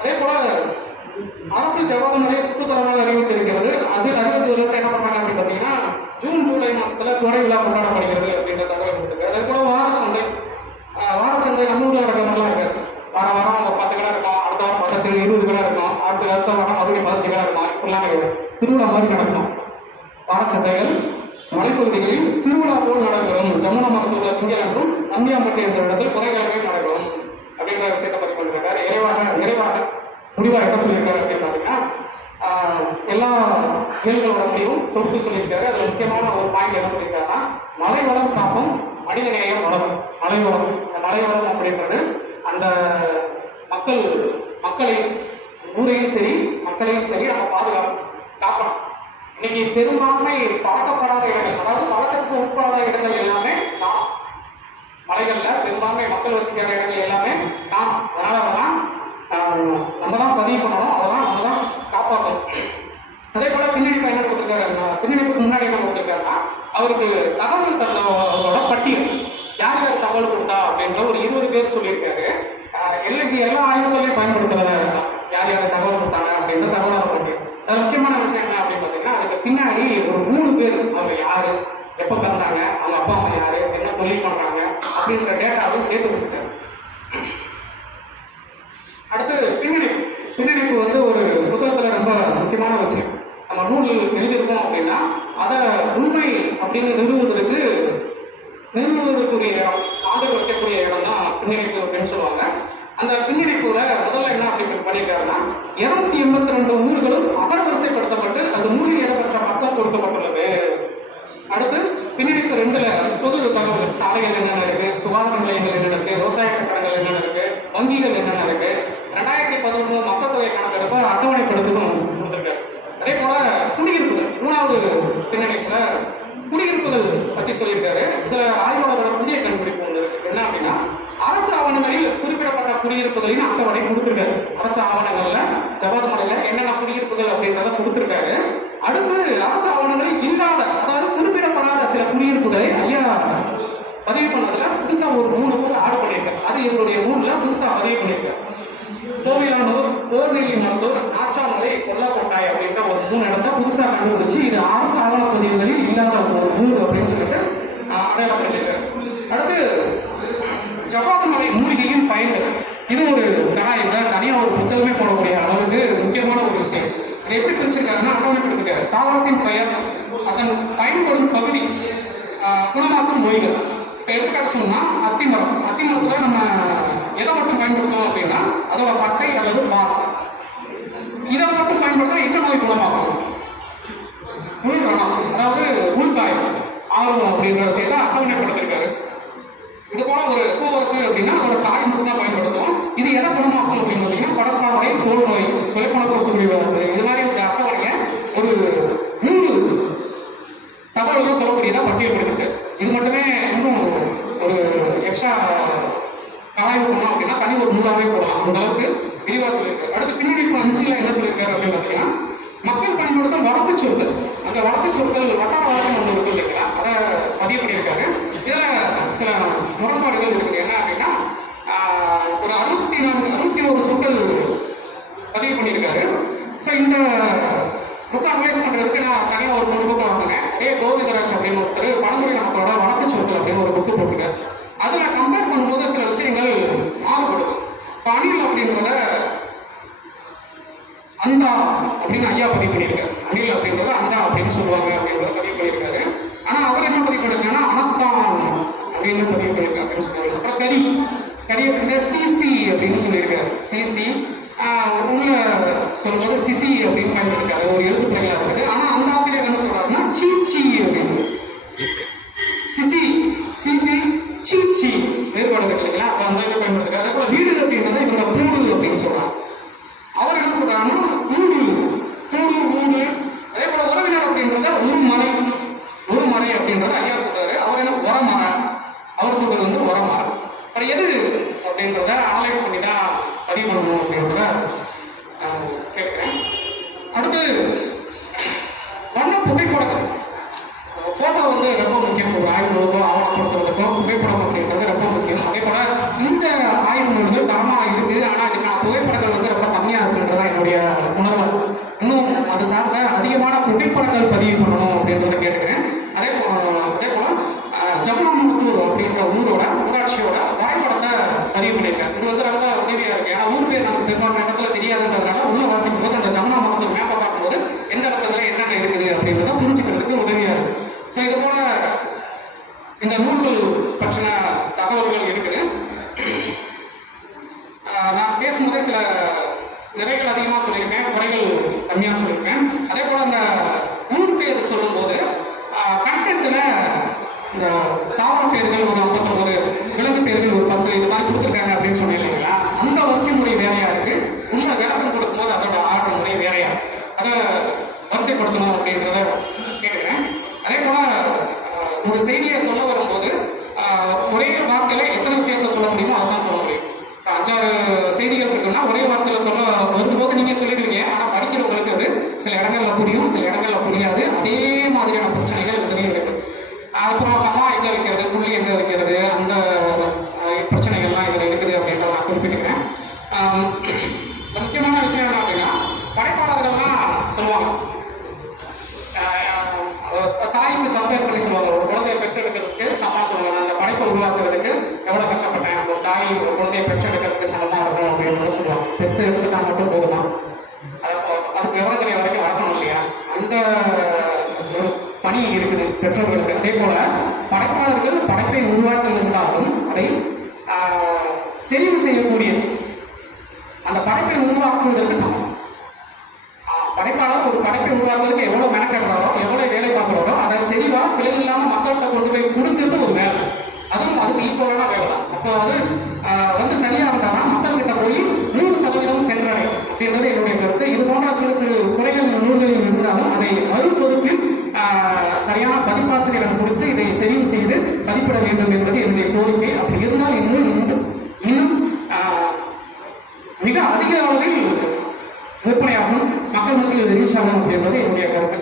அதே போல அரசு ஜவ்வாது மலையை சுற்றுத்தலமாக அறிவித்திருக்கிறது. அதில் அறிவிப்பதற்கு என்ன பண்றாங்க அப்படின்னு பார்த்தீங்கன்னா, ஜூன் ஜூலை மாசத்துல கோடை விழா கொண்டாடப்படுகிறது அப்படின்ற தகவல் கொடுத்துருக்கு. அதே போல வாரச்சந்தை நம்ம ஊர்ல நடக்கிற மாதிரிலாம் இருக்கு. வாரம் ஒரு 10 கடை இருக்கும், அடுத்த வாரம் 10 20 கடை இருக்கும், அடுத்த வாரம் மறுபடியும் 15 கடை இருக்கும். இப்படிலாம் திருவிழா மாதிரி நடக்கும். வாரச்சந்தைகள் மலைப்பகுதிகளில் திருவிழா போல் நடைபெறும். ஜமுனா மருத்துவ திங்களன்றும் அந்தியாம்பட்டி என்ற இடத்தில் குறைகிழமையும் நடக்கும் அப்படின்ற விஷயத்தை பதிவு பண்ணிருக்காரு. நிறைவாக முடிவாக என்ன சொல்லியிருக்காரு அப்படின்னு பார்த்தீங்கன்னா, எல்லா கேள்விகளோட முடிவும் தொகுத்து சொல்லியிருக்காரு. அதுல முக்கியமான ஒரு பாயிண்ட் என்ன சொல்லியிருக்காருன்னா, மலை வளம் காப்போம், மனித நேயம் வளரும். மலை வளம் அப்படின்றது அந்த மக்களையும் ஊரையும் சரி மக்களையும் சரி நம்ம காக்கணும். இன்னைக்கு பெரும்பான்மை பார்க்கப்படாத இடங்கள், அதாவது பழக்கத்துக்கு உட்படாத இடங்கள் எல்லாமே நாம் மலைகள்ல பெரும்பான்மை மக்கள் வசிக்கிற இடங்கள் எல்லாமே நாம். அதனாலதான் நம்ம தான் பதிவு பண்ணணும், அதெல்லாம் நம்ம தான் காப்பாற்றணும். அதே போல பின்னணிப்பு என்ன கொடுத்துருக்காரு, பின்னணிப்புக்கு முன்னாடி என்ன கொடுத்துருக்காருன்னா, அவருக்கு தகவல் தந்தவங்களோட பட்டியல், யார் யார் தகவல் கொடுத்தா அப்படின்ற ஒரு 20 பேர் சொல்லியிருக்காரு. எல்லா ஆய்வுகளையும் பயன்படுத்துறத யார் யார் தகவல் கொடுத்தாங்க அப்படின்ற தகவலாக பட்டியல். அது முக்கியமான விஷயம் என்ன அப்படின்னு பார்த்தீங்கன்னா, அதுக்கு பின்னாடி ஒரு 3 பேர், அவங்க யாரு, எப்போ பிறந்தாங்க, அவங்க அப்பா அம்மா யாரு, என்ன தொழில் பண்றாங்க அப்படின்ற டேட்டாவும் சேர்த்து கொடுத்துருக்காரு. அடுத்து பின்னணிப்பு வந்து ஒரு புத்தகத்துல ரொம்ப முக்கியமான விஷயம். நம்ம நூல் எழுதியிருக்கோம் அப்படின்னா அதை உண்மை அப்படின்னு நிறுவுவதற்குரிய இடம், சான்று வைக்கக்கூடிய இடம் தான் பின்னணிப்பு அப்படின்னு சொல்லுவாங்க. அந்த பின்னணிப்புல முதல்ல என்ன அப்படி பண்ணியிருக்காருன்னா, 282 ஊர்களும் அகரவரிசைப்படுத்தப்பட்டு அந்த நூலில் இடம்பெற்ற பக்கம் கொடுக்கப்பட்டுள்ளது. அடுத்து பின்னணிப்பு 2ல பொது தகவல், சாலைகள் என்னென்ன இருக்கு, சுகாதார நிலையங்கள் என்னென்ன இருக்கு, விவசாய கட்டடங்கள் வங்கிகள் என்னென்ன இருக்கு, 2011 மக்கள் தொகை கணக்கெடுப்பை அட்டவணைப்படுத்தணும் கொடுத்துருக்காரு. அதே போல குடியிருப்புகள் 3வது பின்னணிப்புல குடியிருப்புகள் பத்தி சொல்லியிருக்காரு. இதுல ஆய்வாளரோட புதிய கண்டுபிடிப்பு ஒன்று இருக்கு. என்ன அப்படின்னா, அரசு ஆவணங்களில் குறிப்பிடப்பட்ட குடியிருப்புகளின் அட்டவணை கொடுத்திருக்காரு. அரசு ஆவணங்கள்ல ஜபாத்மலையில என்னென்ன குடியிருப்புகள் அப்படின்றத கொடுத்திருக்காரு. அடுத்து அரசு ஆவணங்களில் இல்லாத, அதாவது குறிப்பிடப்படாத சில குடியிருப்புகளை ஐயா பதிவு பண்ணதுல புதுசா ஒரு 3 ஊர் ஆட் பண்ணியிருக்காரு. அது இவருடைய ஊர்ல புதுசா பதிவு பண்ணியிருக்காரு. கோவிலானூர், போர்நெல்லி மருந்தூர், நாச்சாமலை, கொல்லக்கோட்டாய் அப்படின்ற ஒரு 3 இடத்த புதுசா கண்டுபிடிச்சு இது அரசு ஆவணப்பதிவுகளில் இல்லாத ஒரு ஊர் அப்படின்னு சொல்லிட்டு அடையாளம் பண்ணியிருக்காரு. அடுத்து ஜபாத்மலை மூலிகையின் பயன்கள், இது ஒரு கணாயில தனியா ஒரு புத்தகமே போடக்கூடிய அளவுக்கு முக்கியமான ஒரு விஷயம். இதை எப்படி பிரிச்சிருக்காருன்னா, அட்டவணைப்படுத்திருக்காரு. தாவரத்தின் பெயர், அதன் பயன்படும் பகுதி, குணமாக்கும் நோய்கள். இப்போ எடுத்துக்காட்டு சொன்னா அத்திமரம், அத்திமரத்துல நம்ம எதை மட்டும் பயன்படுத்துவோம் அப்படின்னா அதோட பட்டை அல்லது பால். இதை மட்டும் பயன்படுத்தா என்ன நோய் குணமாகும்? உள்ரணம், அதாவது உள்காயம் ஆர்வம் அப்படின்ற விஷயத்தை அட்டவணைப்படுத்திருக்காரு. இது போல ஒரு பூவரசு அப்படின்னா அதோட காய் மட்டும் தான் பயன்படுத்தும். இது எதை குணமாக்கும் அப்படின்னு பார்த்தீங்கன்னா படப்பாறை, தோல் நோய், தொலைப்பணம் கொடுத்துக்கூடிய இது மாதிரி ஒரு அட்டவணையை ஒரு 3 தகவல்கள் சொல்லக்கூடியதா பட்டியல்படுத்திருக்கு. இது மட்டுமே இன்னும் ஒரு எக்ஸ்ட்ரா ஆய்வு பண்ணோம் அப்படின்னா தனி ஒரு நூலாவே போடலாம். அந்த அளவுக்கு விரிவாக சொல்லியிருக்காரு. அடுத்து பின்னணிப்பு 5ல என்ன சொல்லியிருக்காரு அப்படின்னு பார்த்தீங்கன்னா, மக்கள் பயன்படுத்தும் வழக்கு சொற்கள், அந்த வழக்கு சொற்கள் வட்டார வழக்கம் ஒன்று இருக்கு இல்லைங்களா, அதை பதிவு பண்ணியிருக்காரு. இதில் சில முரண்பாடுகள் இருக்குது. என்ன அப்படின்னா, ஒரு 61 சொற்கள் பதிவு பண்ணியிருக்காரு. ஸோ இந்த புக்கை அனலைஸ் பண்ணுறதுக்கு நான் தனியாக ஒரு புக்கு வாங்கினேன். கோவிந்தராஜ் அப்படின்னு ஒருத்தர் பழங்குடி மக்களோட வழக்கு சொற்கள் அப்படின்னு ஒரு புக்கு போட்டிருக்காரு. அதில் கம்பேர் பண்ணும்போது சில விஷயங்கள் மாறுபடுது. இப்போ அணில் அப்படின்றத அந்தா அப்படின்னு ஐயா பதிவு பண்ணியிருக்காரு. அணில் அப்படின்றத அந்தா அப்படின்னு சொல்லுவாங்க அப்படின்றத பதிவு பண்ணியிருக்காரு. ஆனால் அவர் என்ன பதிவு பண்ணியிருக்காருன்னா அனத்தான் அப்படின்னு பதிவு பண்ணியிருக்காரு சொல்லுவாங்க. அப்புறம் கரி அப்படின்ற சிசி அப்படின்னு சொல்லியிருக்காரு. சிசி உள்ள சொல்லும்போது சிசி அப்படின்னு பயன்படுத்திருக்காரு. ஒரு எழுத்துப்பிழைகளா இருக்குது. ஆனால் அந்த ஆசிரியர் என்ன சொல்றாருன்னா சீச்சி அப்படின்னு, சிசி சிசி சீச்சி வேறுபாடு இருக்கு இல்லைங்களா, அப்போ அந்த இதை பயன்படுத்திருக்காரு. அதே போல வீடு அப்படின்றத இவங்க கூடு அப்படின்னு சொல்றாங்க. அவர் என்ன சொல்றாருன்னா ஊடு ஊடு. அதே போல உறவினர் அப்படின்றத ஒரு மறை அப்படின்றத ஐயா சொல்றாரு. அவர் என்ன உரமரை, அவர் சொல்றது வந்து உரமரை. அப்புறம் எது அப்படின்றத அனலைஸ் பண்ணி தான் பதிவு பண்ணணும் அப்படின்றத கேட்கிறேன். அடுத்து வண்ண புகைப்படங்கள், போட்டோ வந்து ரொம்ப முக்கியம். ஒரு ஆய்வு நூலுக்கோ ஆவணப்படுத்துறதுக்கோ புகைப்படம் அப்படின்றது ரொம்ப முக்கியம். அதே போல இந்த ஆய்வு நூல்கள் தரமாக இருக்குது, ஆனால் இதுக்கான புகைப்படங்கள் வந்து ரொம்ப கம்மியாக இருக்குன்றதா என்னுடைய உணர்வு. இன்னும் அது சார்ந்த அதிகமான புகைப்படங்கள் பதிவு பண்ணணும் அப்படின்றத கேட்டுக்கிறேன். அதே போல ஜமுனாமுத்தூர் அப்படின்ற ஊரோட ஊராட்சியோட வரைபடத்தை பதிவு பண்ணியிருக்கேன். இது வந்து ரொம்ப உதவியாக இருக்கு. ஏன்னா ஊர் பேர் நமக்கு பெரும்பாலான இடத்துல தெரியாதுன்றதுனால உள்ள வாசிக்கும் போது அந்த ஜமுனாமுத்தூர் மேப்பை பார்க்கும்போது எந்த இடத்துல என்னென்ன இருக்குது அப்படின்றத புரிஞ்சுக்கிறதுக்கு உதவியாக இருக்கு. ஸோ இது போல இந்த நூல்கள் பற்றின தகவல்கள் இருக்குது. நான் பேசும்போதே சில நிறைகள் அதிகமாக சொல்லியிருக்கேன், குறைகள் கம்மியாக சொல்லியிருக்கேன். அதே போல அந்த ஊர் பேர் சொல்லும்போது கண்டென்ட்ல இந்த தாவர பேர்கள் ஒரு 59, விலங்கு பேர்கள் ஒரு 10 இது மாதிரி கொடுத்துருக்காங்க அப்படின்னு சொன்னேன் இல்லைங்களா, அந்த வரிசை முறை வேறையா இருக்கு. உள்ள விளக்கம் கொடுக்கும்போது அதோட ஆர்டர் முறை வேறையா, அதை வரிசைப்படுத்தணும் அப்படின்றத கேட்குறேன். அதே போல ஒரு செய்தியை சொல்ல வரும்போது ஒரே வார்த்தையில எத்தனை விஷயத்த சொல்ல முடியுமோ அதுதான் சொல்ல முடியும். 5-6 செய்திகள் இருக்குன்னா ஒரே வார்த்தையில சொல்ல வரும்போது நீங்க சொல்லிடுவீங்க, ஆனா படிக்கிறவங்களுக்கு அது சில இடங்கள்ல புரியும், சில இடங்கள்ல புரியாது. அதே மாதிரியான பிரச்சனைகள் இதுலையும் இருக்கு. அப்புறம் கமா எங்க வைக்கிறது, புள்ளி எங்க வைக்கிறது, அந்த பிரச்சனைகள்லாம் இதுல இருக்குது அப்படின்றத நான் குறிப்பிட்டுக்கிறேன். முக்கியமான விஷயம் என்ன அப்படின்னா, படைப்பாளர்கள்லாம் சொல்லுவாங்க தாய்க்கு கம்பேர் பண்ணி சொல்லுவாங்க. ஒரு குழந்தையை பெற்றெடுக்கிறதுக்கு சமமா சொல்லுவாங்க. அந்த படைப்பை உருவாக்குறதுக்கு எவ்வளவு கஷ்டப்பட்டேன், ஒரு தாய் ஒரு குழந்தையை பெற்றெடுக்கிறதுக்கு சமமா இருக்கும் அப்படின்னு சொல்லுவாங்க. பெற்று எடுத்துட்டா மட்டும் போதுமா, அதுக்கு விவரத்துறை வரைக்கும் வரணும் இல்லையா, அந்த ஒரு பணி இருக்குது பெற்றோர்களுக்கு. அதே போல படைப்பாளர்கள் படைப்பை உருவாக்கி இருந்தாலும் அதை செறிவு செய்யக்கூடிய அந்த படைப்பை உருவாக்குவதற்கு சமம். படைப்பாளர் ஒரு படைப்பை உருவாக்குறதுக்கு எவ்வளவு மெனக்கடுறாரோ, எவ்வளவு வேலை பார்க்குறாரோ, அதை செறிவா பிழை இல்லாம மக்கள்கிட்ட கொண்டு போய் கொடுக்கிறது ஒரு வேலை. அதுவும் அதுக்கு ஈக்குவலான வேலை தான். அப்போ அது வந்து சரியா இருந்தாலும் மக்கள் அப்படின்றது என்னுடைய கருத்து. இது போன்ற சிறு சிறு குறைகள் நூல்களில் இருந்தாலும் அதை மறுபொதுப்பில் சரியான பதிப்பாசிரியரிடம் கொடுத்து இதை தெரிவு செய்து பதிப்பிட வேண்டும் என்பது என்னுடைய கோரிக்கை. அப்படி இருந்தால் இன்னும் மிக அதிக அளவில் விற்பனையாகும், மக்கள் மத்தியில் ரீச் ஆகும் என்பது என்னுடைய கருத்து.